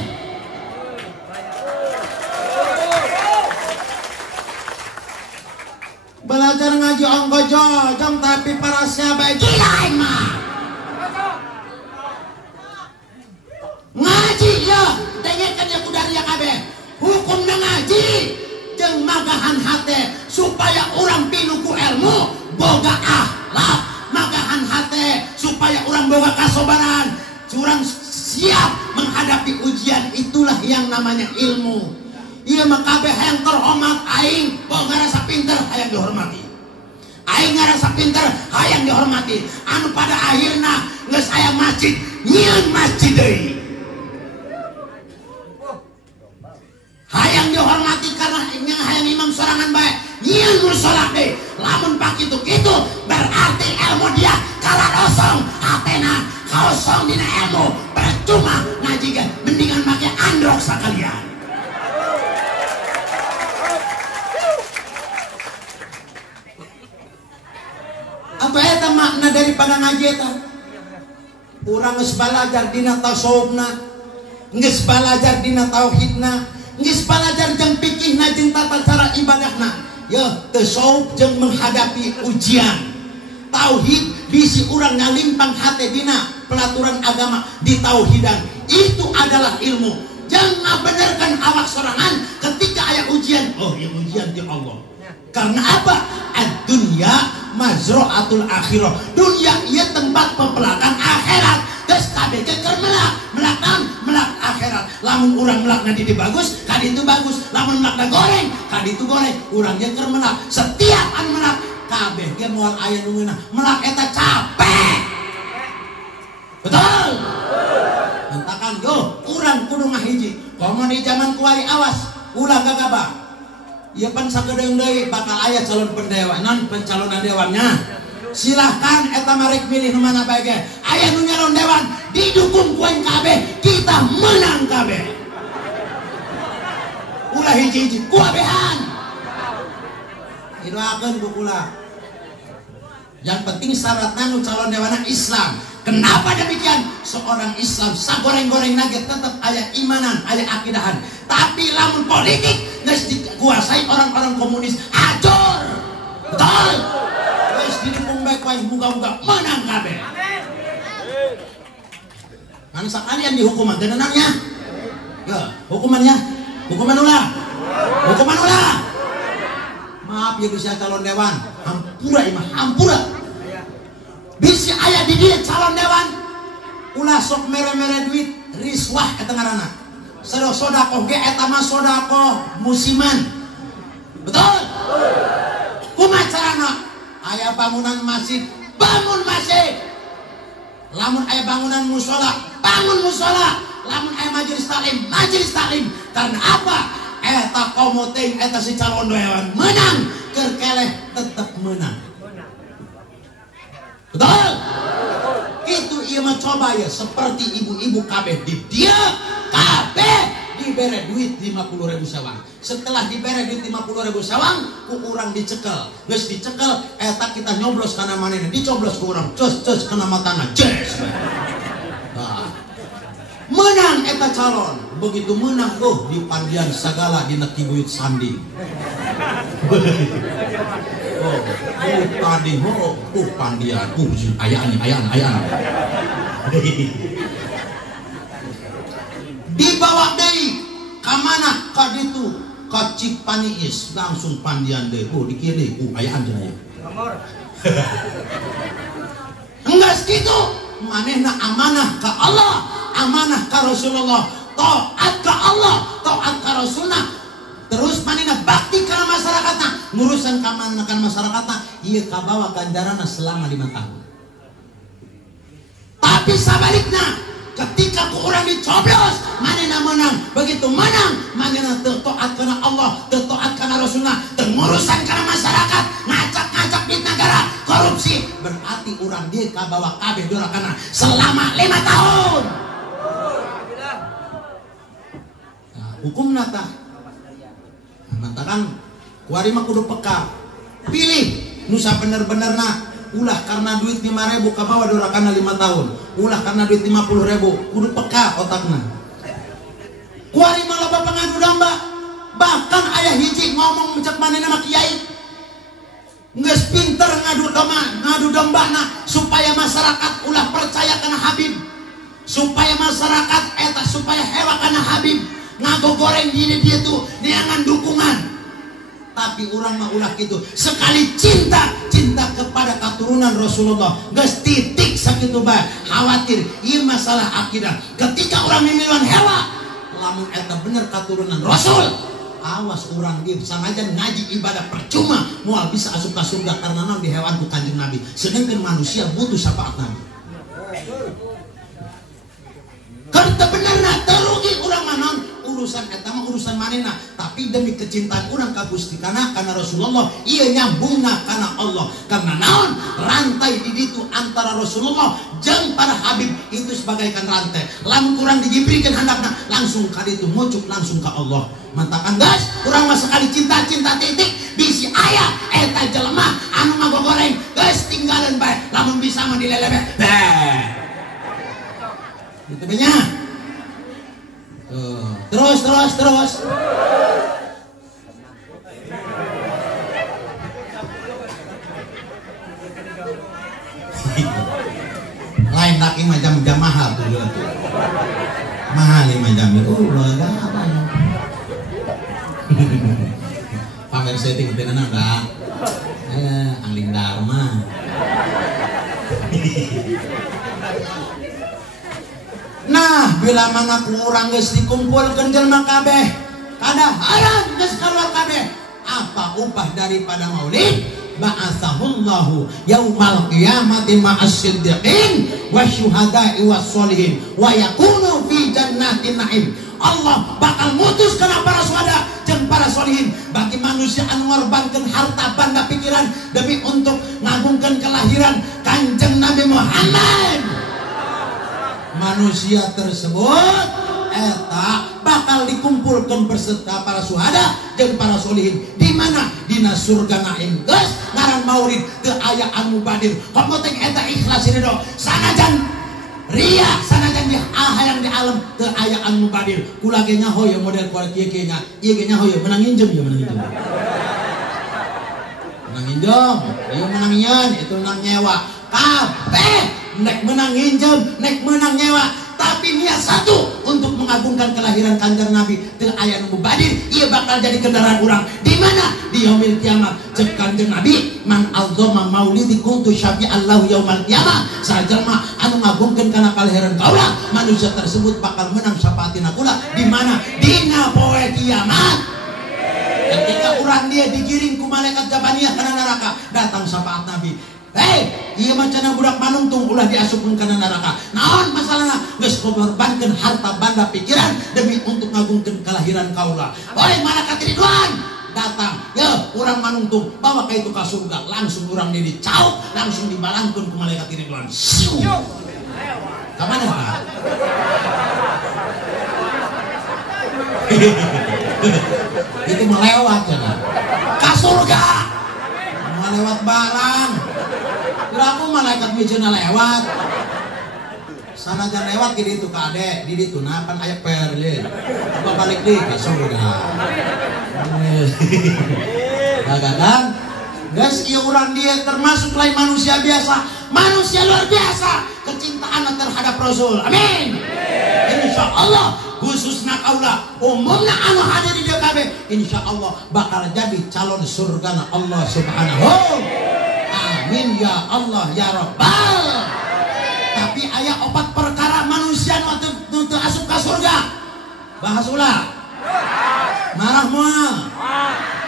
Belajar ngaji ongko jojong tapi para sahabat gila mah ngaji ya dengekeun ya kudaria kabeh hukumna ngaji jeung magahan hate supaya orang pinuku ilmu boga akhlak magahan hate supaya orang boga kasobaran curang siap menghadapi ujian itulah yang namanya ilmu. Iya mah kabeh hayang terhormat aing boga rasa pinter hayang dihormati. Aing ngarasa pinter hayang dihormati. Anu pada akhirna geus aya masjid nyieun masjid deui. Hayang dihormati karena yang hayang imam sorangan bae nyieun mushola deui. Lamun pak kitu berarti ilmu dia kalarosong hatena kosong dina ilmu percuma ngaji ge mendingan make androk sakalian. Apa eta makna daripada ngaji eta? Urang geus balajar dina tasawufna, geus balajar dina tauhidna, geus balajar jeung fikihna jeung tata cara ibadahna. Ya, tasawuf jeung menghadapi ujian. Tauhid bisi urang ngalimpang hate dina pelaturan agama di tauhidan. Itu adalah ilmu. Jangan ngabenerkeun awak sorangan ketika aya ujian. Oh, ya ujian ti Allah. Karena apa? Ad-dunya mazra'atul akhirah. Dunia ieu tempat pempelakan akhirat. Geus kabeh teh keur melak akhirat. Lamun urang melakna di bagus, kaditu bagus. Lamun melakna goreng, kaditu goreng. Urang ge keur melak. Setiap anu melak kabeh ge moal aya nu meunah. Melak eta capek. Betul? Entakan yo urang kudu ngahiji. Komo di zaman kuari awas, ulah gagabah. Ya pan sagedeung deui bakal aya calon pendewa non pencalonan dewannya. Silahkan eta marek milih nu mana bae ge. Aya nu nyalon dewan didukung ku kabeh, kita menang kabeh. Ulah hiji-hiji kuabehan. Didoakeun ku kula. Yang penting syaratna nu calon dewana Islam. Kenapa demikian? Seorang Islam sagoreng-goreng nage tetap aya imanan, aya akidahan. Tapi lamun politik geus dikuasai orang-orang komunis hancur. Betul. Geus didukung bae ku muga-muga menang kabeh. Kan sakalian dihukuman teh nenangnya. Ya, hukumannya. Hukuman ulah. Hukuman ulah. Maaf ya bisa calon dewan. Hampura imah, hampura. Bisi aya di dia calon dewan ulah sok mere-mere duit riswah eta ngaranna sedekah ge eta mah sedekah musiman. Betul? Kumaha carana? Aya bangunan masjid, bangun masjid. Lamun aya bangunan mushola, bangun mushola. Lamun aya majelis taklim. Karena apa? Eta komoteng eta si calon dewan menang, keur keleh tetep menang. Betul? Itu ia mencoba ya seperti ibu-ibu kabeh di dia kabeh dibere duit 50.000 sawang. Setelah dibere duit 50.000 sawang ku urang dicekel. Geus dicekel eta kita nyoblos kana manehna dicoblos ku urang cus kana matana ces. Nah. Menang eta calon. Begitu menang dipandian sagala dina Kibuyut Sandi. Oh, tadi pandian, ayaan. Dibawa deui ka mana? Ka ditu, ka Cipaniis langsung pandian deui. Dikieu deui, ayaan cenah ieu. Enggeus kitu, manehna amanah ka Allah, amanah ka Rasulullah, taat ka Allah, taat ka Rasulna. Terus manehna bakti kana masyarakatna, ngurusan kamanakan masyarakatna, ieu kabawa ganjaranna selama 5 tahun. Tapi sabalikna, ketika ku urang dicoblos, manehna menang. Begitu menang, manehna teu taat kana Allah, teu taat kana Rasulna, teu ngurusan kana masyarakat, ngacak-ngacak di negara, korupsi. Berarti urang dieu kabawa kabeh durakana selama 5 tahun. Nah, hukumna tah mengatakan kuari mah kudu peka. Pilih nusa bener-bener na ulah karena duit 5.000 ka bawah dorakana 5 tahun, ulah karena duit 50.000 kudu peka otakna. Kuari mah loba pengadu domba, bahkan ayah hiji ngomong mencek manehna mah kiai geus pinter ngadu domba na supaya masyarakat ulah percaya kana Habib, supaya masyarakat eta supaya hewa kana Habib ngago goreng gini dia tuh niangan dukungan. Tapi orang mah ulah gitu sekali cinta kepada keturunan Rasulullah geus titik sakitu bae khawatir ieu masalah akidah. Ketika orang mimiluan hewa lamun eta bener keturunan Rasul, awas orang dia sanajan ngaji ibadah percuma moal bisa asup ka surga karena naon di hewan ku Kanjeng Nabi, sedangkan manusia butuh syafaat Nabi. Karena benerna terugi urang mah urusan eta mah urusan manehna, tapi demi kecintaan urang ka Gusti kana Rasulullah ieu nyambungna kana Allah. Karena naon rantai di ditu antara Rasulullah jeung para Habib itu sebagaikan rantai. Lamun urang dijibirikeun handapna langsung ka ditu mucuk langsung ka Allah. Mantakan guys, urang mah sekali cinta titik bisi aya eta jelema anu ngagogoreng geus tinggalan bae lamun bisa mah dilelebeh. Itu banyak. Terus. Lain laki macam mahal tuh. Mahal macam itu. Apa ya? Pamer setting tenan enggak? Angling Dharma. Nah, bila mana kurang geus dikumpulkeun jelema kabeh, kadaharan geus kaluar kabeh. Apa upah daripada maulid? Ba'atsahullahu yaumal qiyamati ma'as siddiqin wasyuhada'i wassolihin wa yakunu fi jannatin na'im. Allah bakal mutus kana para syuhada jeung para solihin bagi manusia anu ngorbankeun harta banda pikiran demi untuk ngagungkeun kelahiran Kanjeng Nabi Muhammad. Manusia tersebut eta bakal dikumpulkan berserta para syuhada dan para solihin di mana dina surga naim geus ngaran maulid teu aya anu mubadir komo teh eta ikhlas ridho sanajan ria sanajan di hayang di alam teu aya anu mubadir kula ge nyaho ya model kual kieu ge nya ieu ge nyaho ya menang injem ya menang injem ieu menang nyeun itu menang nyewa kabeh nek menang injem, nek menang nyewa, tapi niat satu untuk mengagungkan kelahiran Kanjeng Nabi teu aya nu mubadir, ieu bakal jadi kendaraan urang. Di mana? Di yaumil kiamat. Cek Kanjeng Nabi, man alzama maulidi kuntu syafi'an lahu yaumal qiyamah. Sajelma anu ngagungkeun kana kalahiran kaula, manusia tersebut bakal menang syafaatina kula. Di mana? Dina poe kiamat. Ketika urang dia digiring ku malaikat Jabaniyah kana neraka, datang syafaat Nabi. Iya macana budak manungtung ulah diasupkeun kana neraka. Naon masalahna? Geus ngorbankeun harta banda pikiran demi untuk ngagungkeun kelahiran kaula. Oleh malaikat Ridwan datang, ya urang manungtung bawa ka itu ka surga, langsung urang dia dicauk, langsung dibalangkeun ku malaikat Ridwan. Ka mana? Itu melewat cenah. Ka surga. Lewat barang kira aku malaikat mijena lewat sanajan lewat di ditu ka ade di ditu na pan aya perle apa balik deui ka surga kadang geus ieu urang dia termasuk lain manusia biasa, manusia luar biasa kecintaan terhadap Rasul. Amin. Insyaallah khususna kaula umumna anu hadir di dieu kabeh insyaallah bakal jadi calon surgana Allah Subhanahu. Amin ya Allah ya Rabbal. Tapi aya 4 perkara manusia nu teu asup ka surga. Bahas ulah. Marah moal.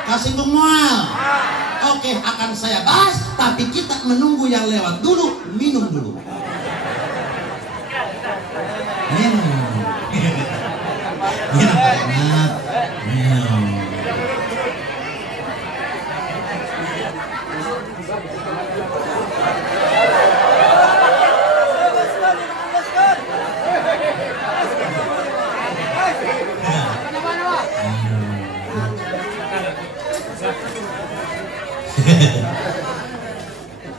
Kasinggung moal. Oke, akan saya bahas, tapi kita menunggu yang lewat dulu, minum dulu. Minum.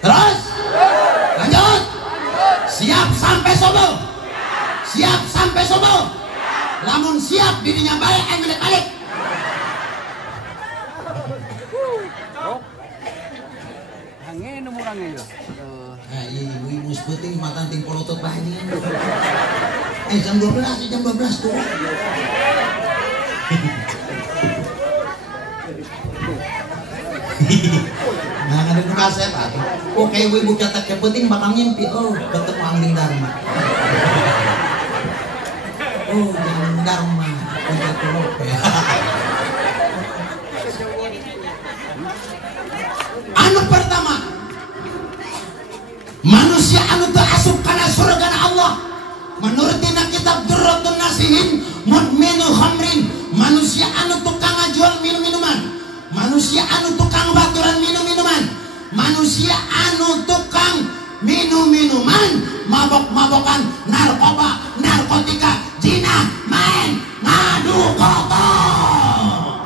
Terus lanjut. Siap sampai subuh. Siap sampai subuh. Lamun siap dirinya balik balik. Angin umurangnya ya. Ibu sebuting matan ting polotot banyak. Jam 12 tuh. Nah, ada di kaset atuh. Oke, ibu kata kepenting bakal ngimpi. Oh, ketemu Angling Dharma. Oh, Angling Dharma. Udah kelop ya. Anu pertama, manusia anu terasup kana surga Allah. Menurut dina kitab Durratun Nasihin, mudminu khamrin, manusia anu tukang ngajual minum-minuman. Manusia anu tukang baturan minum-minuman, manusia anu tukang minum-minuman, mabok-mabokan, narkoba, narkotika, zina, main, ngadu kotor.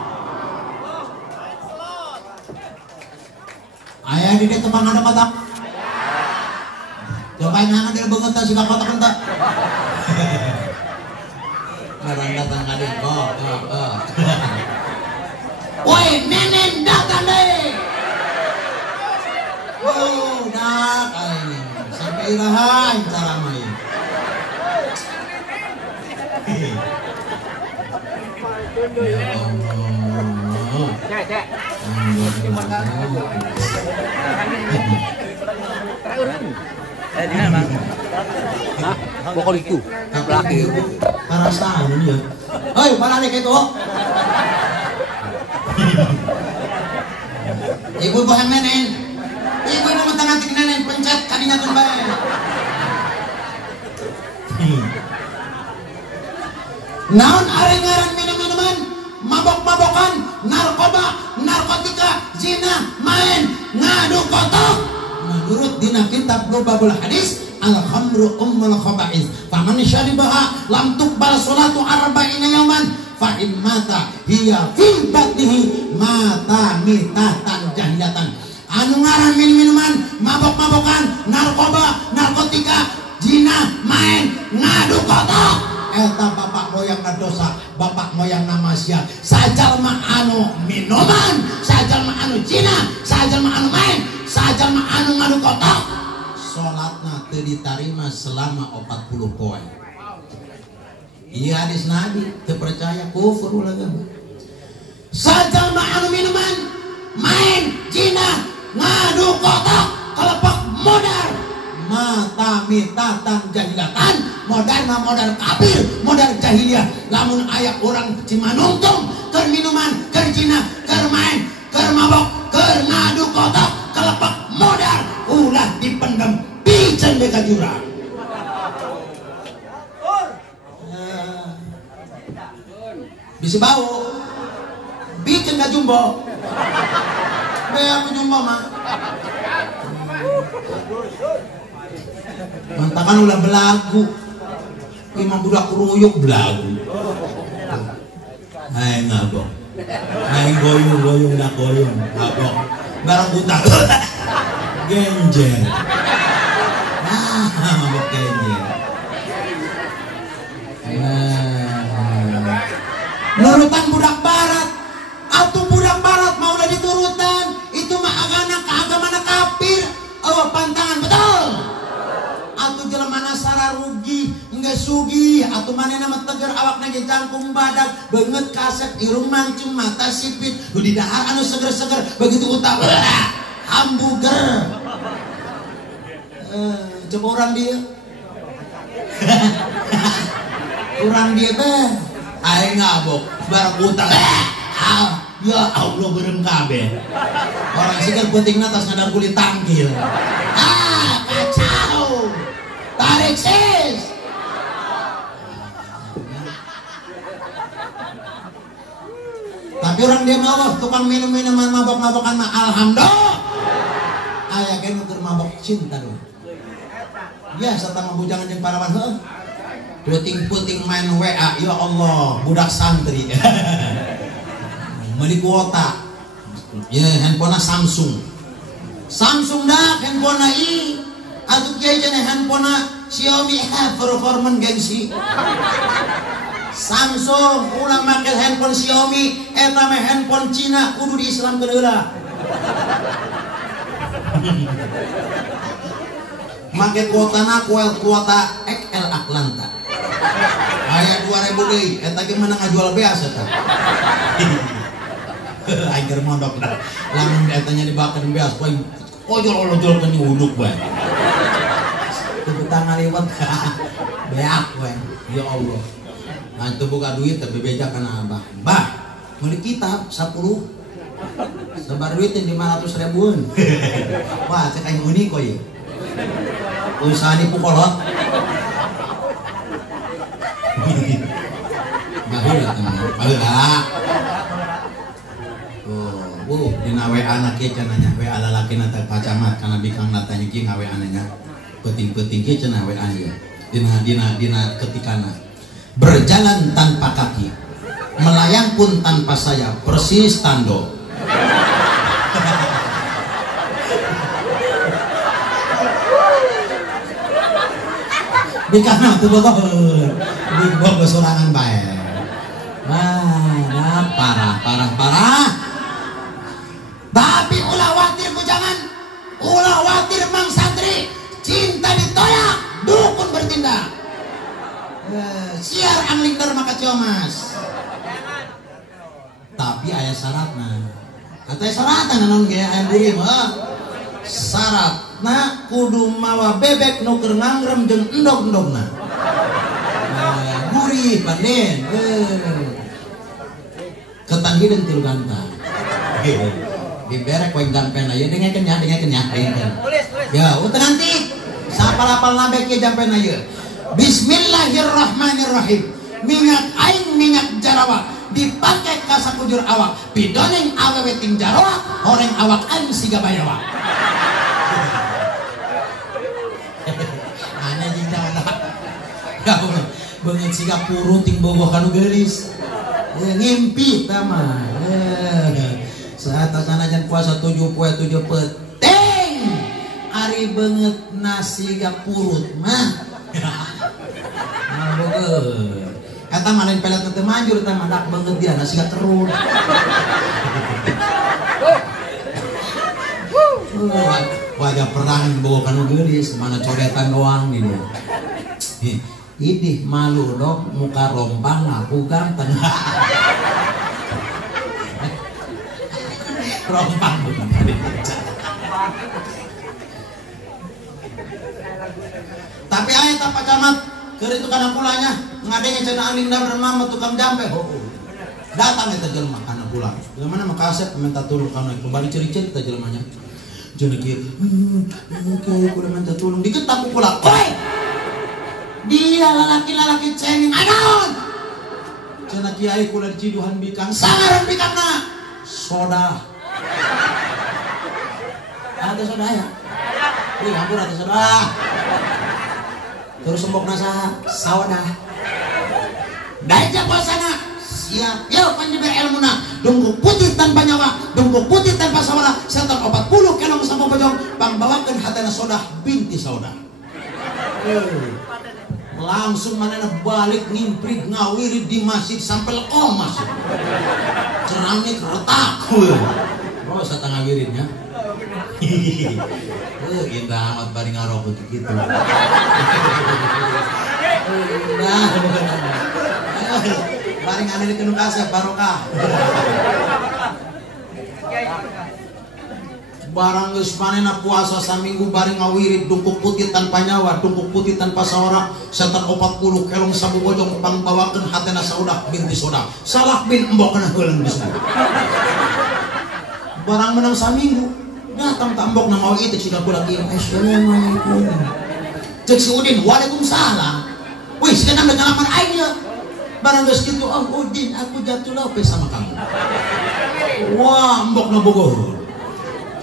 Ayah di depan ada kotak. Cobain hangat dari bengetan sih kotak entak. Orang datang kali, woi, nenen datang deh. Oh, dah kali ini sampai irahan cara main. Ya Allah. Cek. Di mana, Bang? Hah? Pokok itu. Laki itu. Karasa ini ya. Hei, balik itu. Ibu bohong nenen. Ibu mau mentangatik nenen pencet kadinya kembali. Naon are ngaran minum-minuman, mabok-mabokan, narkoba, narkotika, zina, main, ngadu kotok. Menurut dina kitab Lubabul Hadis, al-khamru ummul khaba'is. Faman syaribaha lam tuqbal salatu arba'ina yawman. Fa in mata hiya fi batnihi mata mitatan jahilatan. Anu ngaran minum-minuman, mabok-mabokan, narkoba, narkotika, zina, main, ngadu kotok. Eta bapak moyangna dosa, bapak moyangna maksiat. Sajalma anu minuman, sajalma anu zina, sajalma anu main, sajalma anu ngadu kotok, salatna teu ditarima selama 40 poe. Iya hadis Nabi, teu percaya kufur ulah gama. Sajalma anu minuman, main, zina, ngadu kotok, kelepak modal, mata mitatan jahilatan, modal kafir, modal jahiliyah. Lamun aya orang cimanungtung keur minuman, keur zina, keur main, keur mabok, keur ngadu kotok, kelepak modal ulah dipendem pijen beka jurang. Bisa bau bikin gak jumbo be aku jumbo mah mantakan ulah belagu imam budak ruyuk belagu hai ngabok hai goyung dak goyung ngabok barang buta genjer mabok genjer nurutan budak barat atau budak barat mau udah diturutan itu mah agamana kafir. Oh pantangan betul atau jelemana sara rugi enggak sugi atau mana nama teger awak nage jangkung badak banget kaset irung mancung mata sipit lu di dahar anu seger-seger begitu utak hamburger. Coba orang dia orang dia aing ngabok barang utang ya Allah berem kabeh orang sigar penting atas ngadar kulit tangkil kacau tarik sis tapi orang dia mawaf tukang minum-minuman mabok-mabokan mah alhamdulillah aya ge nu keur mabok cinta dong biasa tang bujangan jeung parawan heuh puting-puting main WA, ya Allah, budak santri. Meuli kuota. Ya handphone Samsung. Samsung dah handphone i. Atuh kieu cenah handphone Xiaomi performance gengsi. Samsung ulah make handphone Xiaomi eta mah handphone Cina kudu diislamkeun heula. Make kuotana kuota XL Atlanta. Aya 2000 deui eta ge meunang ngajual beas eta. Aing mondok dah. Lamun eta nya dibakeun beas poe ojol-ojol ke uduk bae. Betang ngaliwat beak we. Ya Allah. Nah itu buka duit tapi beja kana abah. Bah, meuli kitab 10. Sebar duitnya 500 ribuan. Wah, cek aing unik kok ya. Usaha nipu kolot. Baheula teman. Baheula. Oh, dina WA anak kieu cenah nya, WA lalakina teh pacamat kana bikang natanya kieu ngawe ananya. Penting-penting kieu cenah WA ieu. Dina ketikana. Berjalan tanpa kaki, melayang pun tanpa sayap, persis tando. Bikana tuh bogo sorangan bae. Nah, parah. Tapi ulah watir bujangan, ulah watir mang santri, cinta ditolak, dukun bertindak. Siar angling dharma kaciomas. Tapi aya syaratna. Katanya syaratna naon ge aya buri mah. Syaratna kudu mawa bebek nu keur ngangrem jeung endog-endogna. Gurih panen. Ketanggideun tilu gantang. Diberek poin gampena ieu dengekeun nya. Ya, utang nanti sapal-apal nabe kieu jampena ieu. Bismillahirrahmanirrahim. Minyak aing minyak jarawak dipakai ka sakujur awak. Pidoning awewe ting jarawak, horeng awak aing siga bayawak. Aneh jeung jarawak. Ya Allah, beungeut siga puru ting bogoh kanu geulis. Ngimpi tah mah. Saat sanajan puasa 7 poe 7 peteng. Ari beungeut nasi ga purut mah. Kata main pelet nanti manjur, kata mandak banget dia nasi gak terus. Wajah perang bawa kanu gelis, mana coretan doang ini. Idih malu dok, muka rompang aku ganteng. Rompang bukan tadi. Tapi ayat apa camat? Keur itu kana pulanya ngadenge cenah angling dharma tukang jampe. Datang eta jelema kana pula. Jelema mah kasep minta tulung kana kembali ciri-ciri eta jelemanya. Cenah kieu. Oke, kudu minta tulung diketak ku pula. Oi! Dia lalaki-lalaki cengeng anaon? Cenah kiai kula diciduhan bikang. Sangaran bikangna. Soda. Ada soda ya? Wih, hampir ada soda. Terus sembok nasa sawadah. Daja puasana siap yuk panjeber ilmuna dungkuk putih tanpa nyawa, dungkuk putih tanpa sawadah, setan 40 kelong sama bojong pangbawakeun hatana sodah binti saudah. Langsung manehna balik ngimprit ngawirid di masjid sampai lekom masuk. Ceramik retak. Oh satang ngawiridnya. Indah amat bari ngarokok gitu. Nah, bari ngane di kenu kasep barokah. Barang geus manehna puasa saminggu bari ngawirid dungkuk putih tanpa nyawa, dungkuk putih tanpa sawara, setan 40 kelong sabu bojong pangbawakeun hatena saudah binti sodah. Salah bin embokna heuleung bisa. Barang menang saminggu datang tambok nama itu sudah pulang kirim. Assalamualaikum. Cek si Udin, waalaikumsalam. Wih, sekarang udah ngalaman aja. Barang geus kitu, oh Udin, aku jatuh lope sama kamu. Wah, mbok na bogor.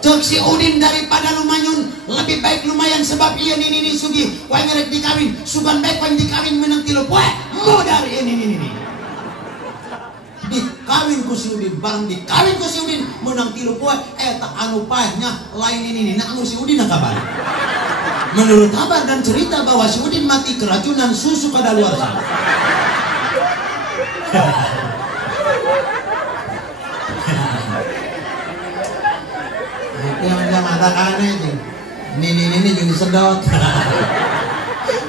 Cek si Udin daripada lumanyun, lebih baik lumayan sebab iya ini sugi. Wah ngerek dikawin, sugan baik wah dikawin menang 3 poe. Modar ini. kawin ku si Udin, barang dikawin ku si Udin menang 3 poe eta anu paehnya lain ini anu si Udin kabar. Menurut kabar dan cerita bahwa si Udin mati keracunan susu kadaluarsa. Yang dia matakan ini. Ini jadi sedot.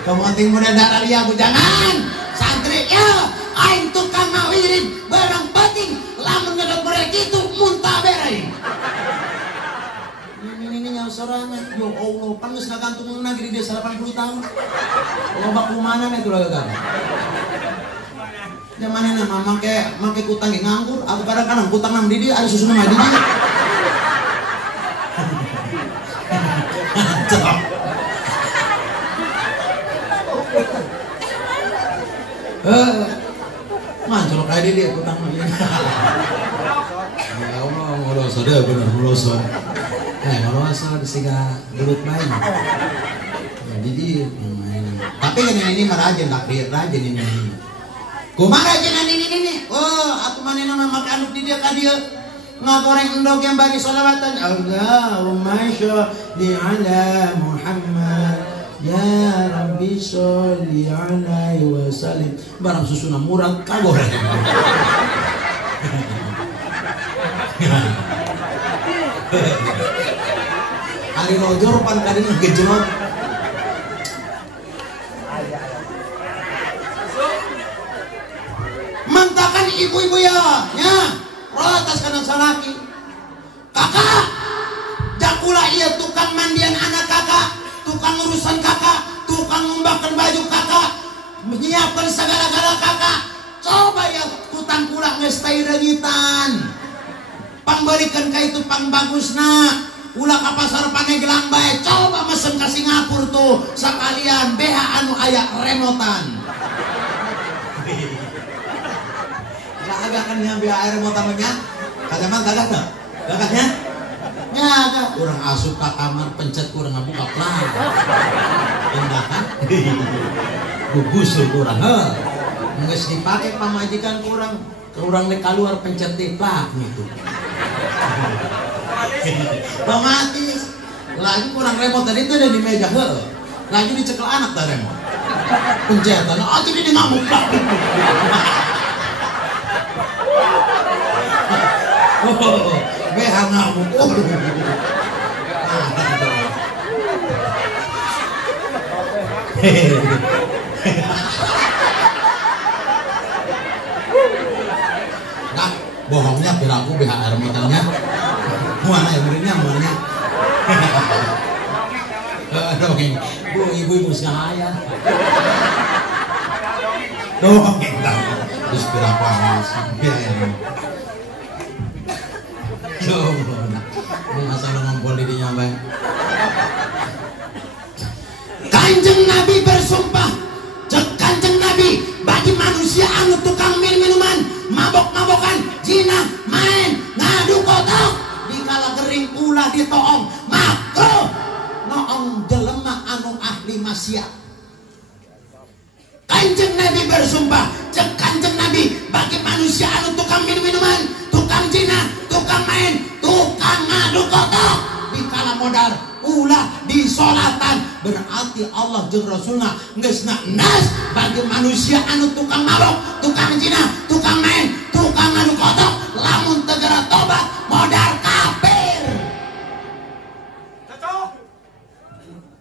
Kamu anting muda darah dia aku jangan. Santri ya, aing tukang ngawirin barang penting lamun ngedot mereka itu muntah berai. Ini nyawa sorangan. Ya Allah, panas ngagantung negeri dia 80 tahun. Lobak rumana nih tuh kan. Zaman ini mah make kutang nganggur, atau kadang-kadang kutang nam didi ada susu nama didi. Mancol kayak dia kutang nam didi. Ya Allah, ngolosor deh bener ngolosor. Ngolosor disiga gelut main. Jadi tapi kan ini mah rajin takdir rajin ini. Kumaha jenah ini. Oh, atuh manehna mah make anu di dia ka dieu. Ngagoreng endog yang bagi sholawatan. Allahumma sholli ala Muhammad. Ya Rabbi sholli alaihi wasallim. Barang susuna murad kagoreng. Ari rojor pan kadina gejrot. Mantakan ibu-ibu ya, protes kanan salaki. Kakak, jakula iya tukang mandian anak kakak, tukang urusan kakak, tukang ngumbakan baju kakak, menyiapkan segala-gala kakak. Coba ya kutang kula geus teu reungitan. Pambalikan ka itu pang bagusna. Ulah ka pasar Paneglang bae, coba mesen ka Singapura tuh sakalian BH anu aya remotan. Agak kan nyambi air mau tamanya kagak mah kagak tuh kagaknya nyaga kurang asup ke kamar pencet kurang ngabuka pelan indah kan gugus kurang nggak dipakai pamajikan kurang nek keluar pencet plak gitu otomatis lagi kurang remote tadi itu ada di meja lagi dicekel anak tadi remote pencetan jadi dia ngamuk plak behang ngamuk. Nah, bohongnya piraku BHR motornya. Muana yang berinya muanya. Dongeng, bu ibu sahaya. Dongeng terus berapa biaya? Ini masalah ngompol di nyampe. Kanjeng Nabi bersumpah, Kanjeng Nabi bagi manusia anu tukang minuman, mabok-mabokan, zina, main, ngadu kotok, dikala gering ulah ditoong, makruh noong jelema anu ahli maksiat. Kanjeng Nabi bersumpah, Kanjeng Nabi bagi manusia anu tukang minuman, tukang zina, tukang main, tukang ngadu kotok, dikala modal ulah disolatan, berarti Allah jeung Rasulna geus nas bagi manusia anu tukang mabok, tukang zina, tukang main, tukang ngadu kotok, lamun tegara tobat modal kafir.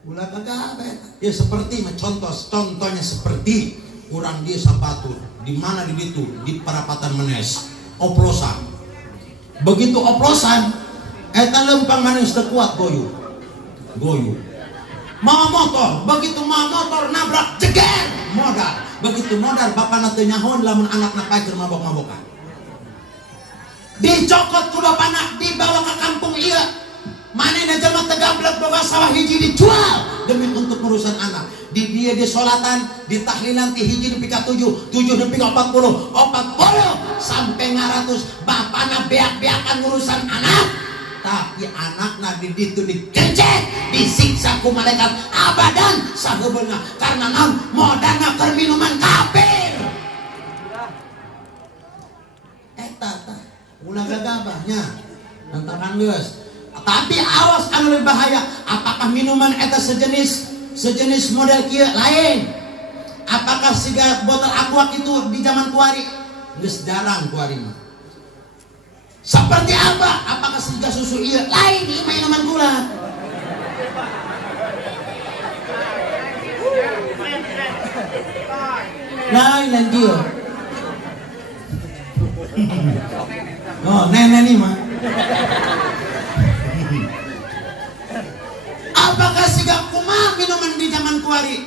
Ulah kagak ya seperti contohnya seperti urang dia sapatur di mana di situ di perapatan Menes oplosan. Begitu oplosan eta lempang manis teu kuat goyu. Mawa motor, begitu mawa motor nabrak jeger modal. Begitu modal bapana teu nyahoan lamun anakna pager mabok-mabokan. Dicokot ku bapana dibawa ke kampung ieu. Manehna jelema teu gablek bawa sawah hiji dijual demi untuk urusan anak. Di dia di solatan, di tahlilan ti hiji nepi ka 7 nepi ka 40 sampai 100 bapana beak-beakan urusan anak. Tapi anakna di ditu dikencet, disiksa ku malaikat abadan sahebeuna karena naon modana keur minuman kafir. Eta ulah gagabahnya nantakan geus. Tapi awas anu lebih bahaya, apakah minuman eta sejenis model kieu lain? Apakah siga botol aqua itu di zaman kuari geus jarang kuari mah. Seperti apa? Apakah siga susu ieu lain ieu minuman gula? Lain kieu. Oh, nenek nih mah. Apakah siga kumaha minuman di zaman kuari?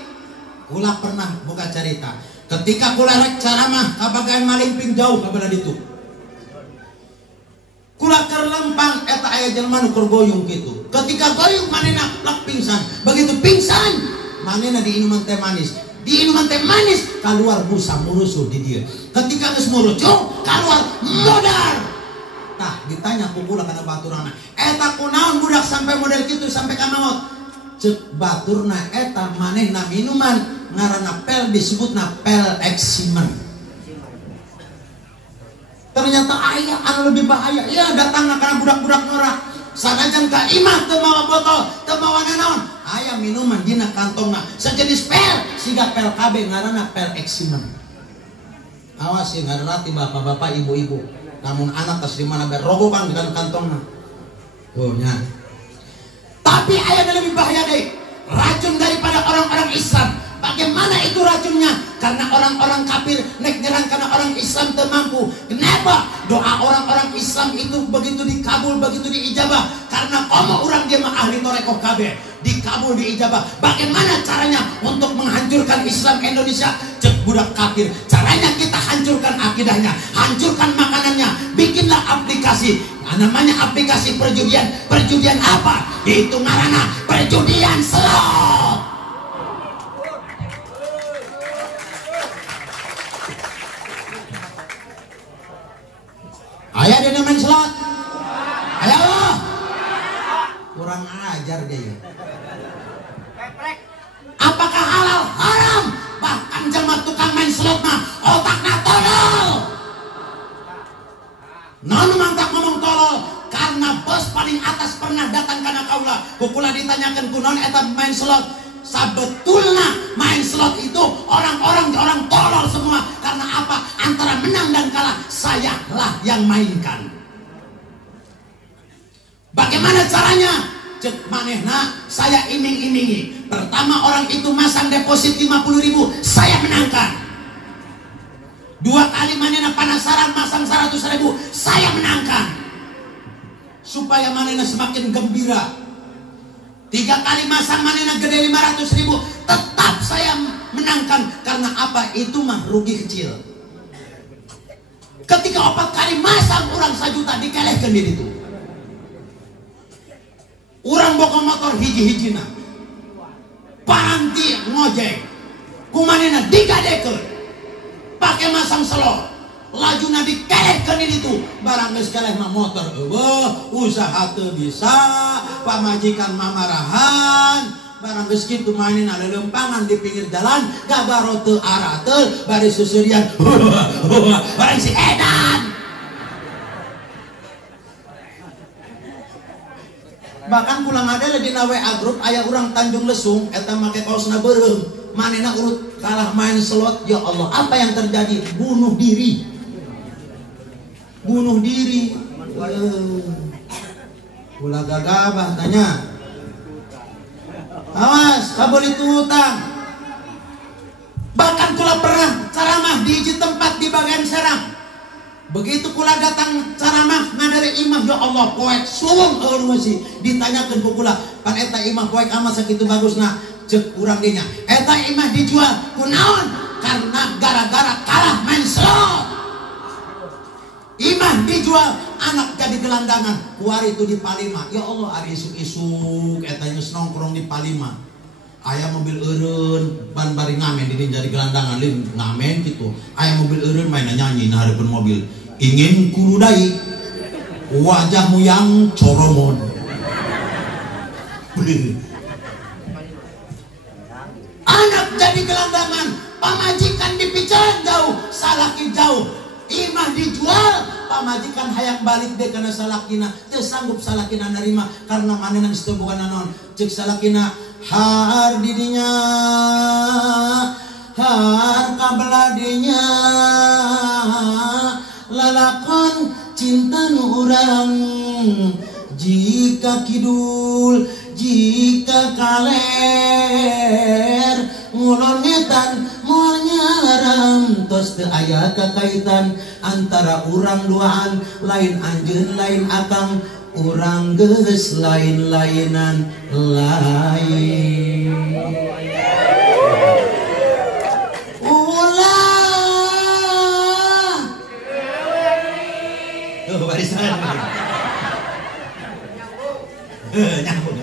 Kula pernah buka cerita. Ketika kula rek caramah kabagan malimping jauh ka bala ditu. Kula keur lempang eta aya jelema nu keur goyung kitu. Ketika goyung manehna lak pingsan. Begitu pingsan, manehna di inuman teh manis. Di inuman teh manis keluar busa murusuh di dia. Ketika geus murusuh keluar modar. Tah ditanya ku kula kana baturana, eta kunaon budak sampai model kitu sampai ka maot? Cek baturna eta manehna minuman ngaranna pel disebutna pel eksimen. Ternyata aya anu lebih bahaya. Ya datangna kana budak-budak norak. Sanajan ka imah teu mawa botol, teu mawa nanaon. Aya minuman dina kantongna sejenis pel, siga pel KB ngaranna pel eksimen. Awas yang ngarati bapak-bapak, ibu-ibu. Namun anak tas di mana berogokan dengan kantongna. Oh nya. Tapi ayat yang lebih bahaya deh. Racun daripada orang-orang Islam. Bagaimana itu racunnya? Karena orang-orang kafir nek nyerang karena orang Islam teu mampu. Kenapa? Doa orang-orang Islam itu begitu dikabul, begitu diijabah. Karena komo orang dia mah ahli torekoh kabeh. Dikabul, diijabah. Bagaimana caranya untuk menghancurkan Islam Indonesia? Cek budak kafir. Caranya kita hancurkan akidahnya, hancurkan makanannya. Bikinlah aplikasi. Namanya aplikasi perjudian. Perjudian apa? Itu ngaranna perjudian slot. Ayah dia main slot. Ayo. Kurang ajar dia. Apakah halal? Haram. Bahkan jamaah tukang main slot mah otakna tolol. Nanu mantap ngomong tolol karena bos paling atas pernah datang kana kaula. Kukula ditanyakan kunaon eta main slot. Sabetulna main slot itu orang tolol semua. Karena apa? Antara menang dan kalah sayalah yang mainkan. Bagaimana caranya? Cek manehna saya iming-imingi. Pertama orang itu masang deposit 50.000, saya menangkan. Dua kali manehna penasaran masang 100.000, saya menangkan. Supaya manehna semakin gembira. 3 kali masang manehna gede 500.000, tetap saya menangkan. Karena apa? Itu mah rugi kecil. Ketika 4 kali masang orang 1 juta dikelehkan di itu. Orang boga motor hiji-hijina. Paranti ngojek. Kumanehna digadekeun. Pakai masang selor. Lajuna dikelehkan di itu. Barang geus keleh mah motor eueuh, usaha teu bisa, pamajikan mamarahan. Barang geus kitu manehna lelempangan di pinggir jalan, gagaro teu arah teu, bari susurian. Barang si edan. Bahkan pulang ada di WA grup aya urang Tanjung Lesung eta make kaosna beureum. Manehna urut kalah main slot. Ya Allah, apa yang terjadi? Bunuh diri. Bunuh diri. Ulah gagabah tanya. Awas, kabel itu utang. Bahkan kula pernah ceramah di hiji tempat di bagian Serang. Begitu kula datang ceramah ngadare imah, ya Allah poek suwung eueuh masih ditanyakeun ku kula, pan eta imah poek ama sakitu bagusna. Cek urang dinya, eta imah dijual kunaon? Karena gara-gara kalah main slot. Imah dijual, anak jadi gelandangan. Kuari itu di Palima. Ya Allah, ari isuk-isuk eta geus nongkrong di Palima. Aya mobil eureun ban bari ngamen di jadi gelandangan lin ngamen gitu. Aya mobil eureun main nyanyi na hareupeun mobil. Ingin kuludai wajahmu yang coromon. Anak jadi gelandangan, pamajikan dipicaran jauh, salaki jauh. Imah dijual, pamajikan hayang balik deh karena salakina teu sanggup salakina nerima karena manehna geus teu boga naon ceuk salakina har didinya har kabeladinya lalakon cinta nu urang jika kidul jika kaler ngulon ngetan moal nyaram tos teu aya kakaitan antara urang duaan lain anjeun lain akang urang geus lain-lainan lain ulah tuh barisan nyambung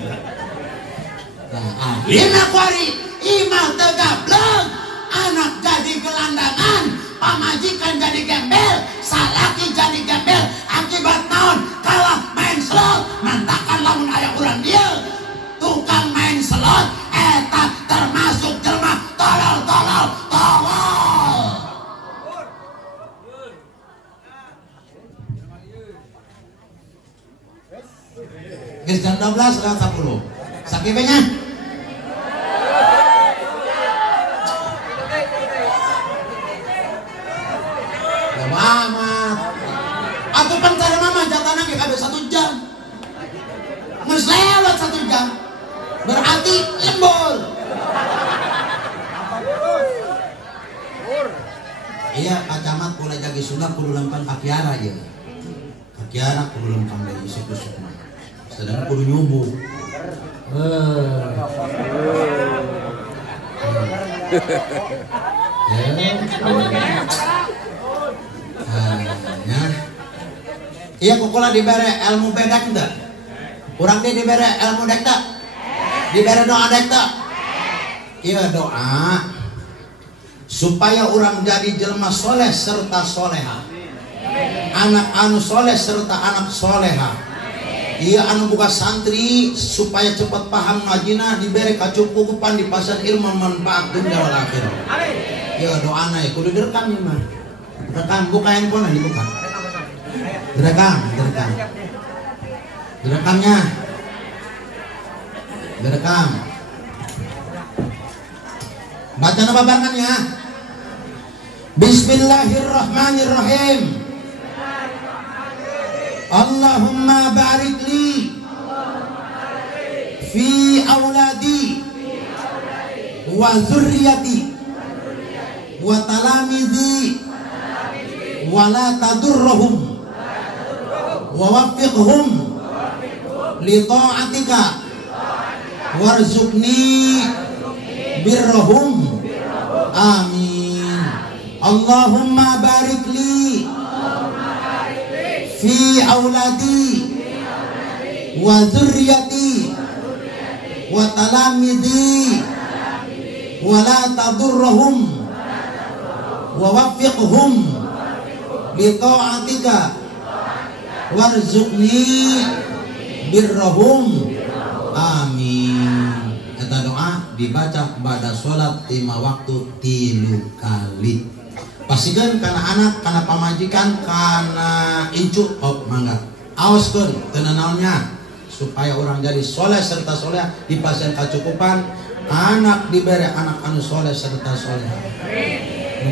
Lina kuari imah tegableng anak jadi gelandangan pamajikan jadi gembel salaki jadi gembel akibat naon kalah main slot mantakan lamun aya urang dia tukang main slot eta termasuk jelma tolol geus jam 12 lewat 10 sakibenya amat aku pencari mama jatana ke kabeh 1 jam geus lewat 1 jam berarti lembur iya kacamat pula jagi sudah kudu lempang kakiara ya kakiara kudu lempang dari isuk-isuk sedang kudu nyubuh iya kukulah dibere ilmu bedek enggak kurang dia dibere ilmu dek tak dibere doa dek tak iya doa supaya orang jadi jelma soleh serta soleha anak anu soleh serta anak soleha iya anu buka santri supaya cepat paham ngajina dibere kacukupan di pasar ilmu manfaat dunia wal akhirah iya doana ya kudu direkam ya mah rekam buka handphone aja buka direkamnya direkam baca nama bakannya Bismillahirrahmanirrahim Allahumma barik li fi auladi wa zurriyati wa talamidhi wa la tadurruhum wa waffiqhum li ta'atika warzuqni birrahum amin Allahumma barik li fi auladi wa dzurriyyati wa talamidhi wa la tadurruhum wa waffiqhum li ta'atika warzuqni birrahum amin. Eta doa dibaca pada sholat 5 waktu 3 kali. Pastikan karena anak, karena pamajikan, karena incu, oh mangga aoskeun teuna naonnya supaya orang jadi soleh serta soleh dipasien kacukupan anak diberi anak anu soleh serta soleh.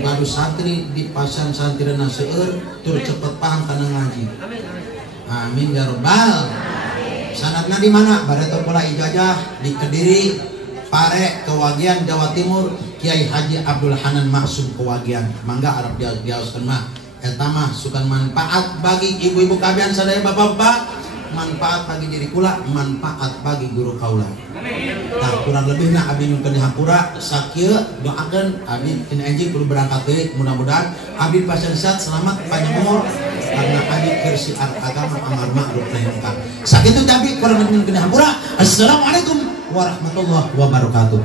Ngadu santri dipasang santrina seueur tur cepet paham kana ngaji. Amin ya rabbal. Sanadna di mana? Bareto pula ijazah di Kediri, Pare, Kewagian, Jawa Timur, Kiai Haji Abdul Hanan Maksum Kewagian. Mangga Arab diaoskeun mah eta mah sukan manfaat bagi ibu-ibu kabian sadaya bapak-bapak, manfaat bagi diri kula, manfaat bagi guru kaula. Nah, kurang lebih nah abdi nyungkeun di hampura sakieu doakeun abdi tinu enjing kudu berangkat deui mudah-mudahan abdi pasien sehat selamat panjang umur karena abdi keur siar agama amar ma'ruf nahi munkar. Sakitu abdi kurang lebih nyungkeun di hampura. Assalamualaikum warahmatullahi wabarakatuh.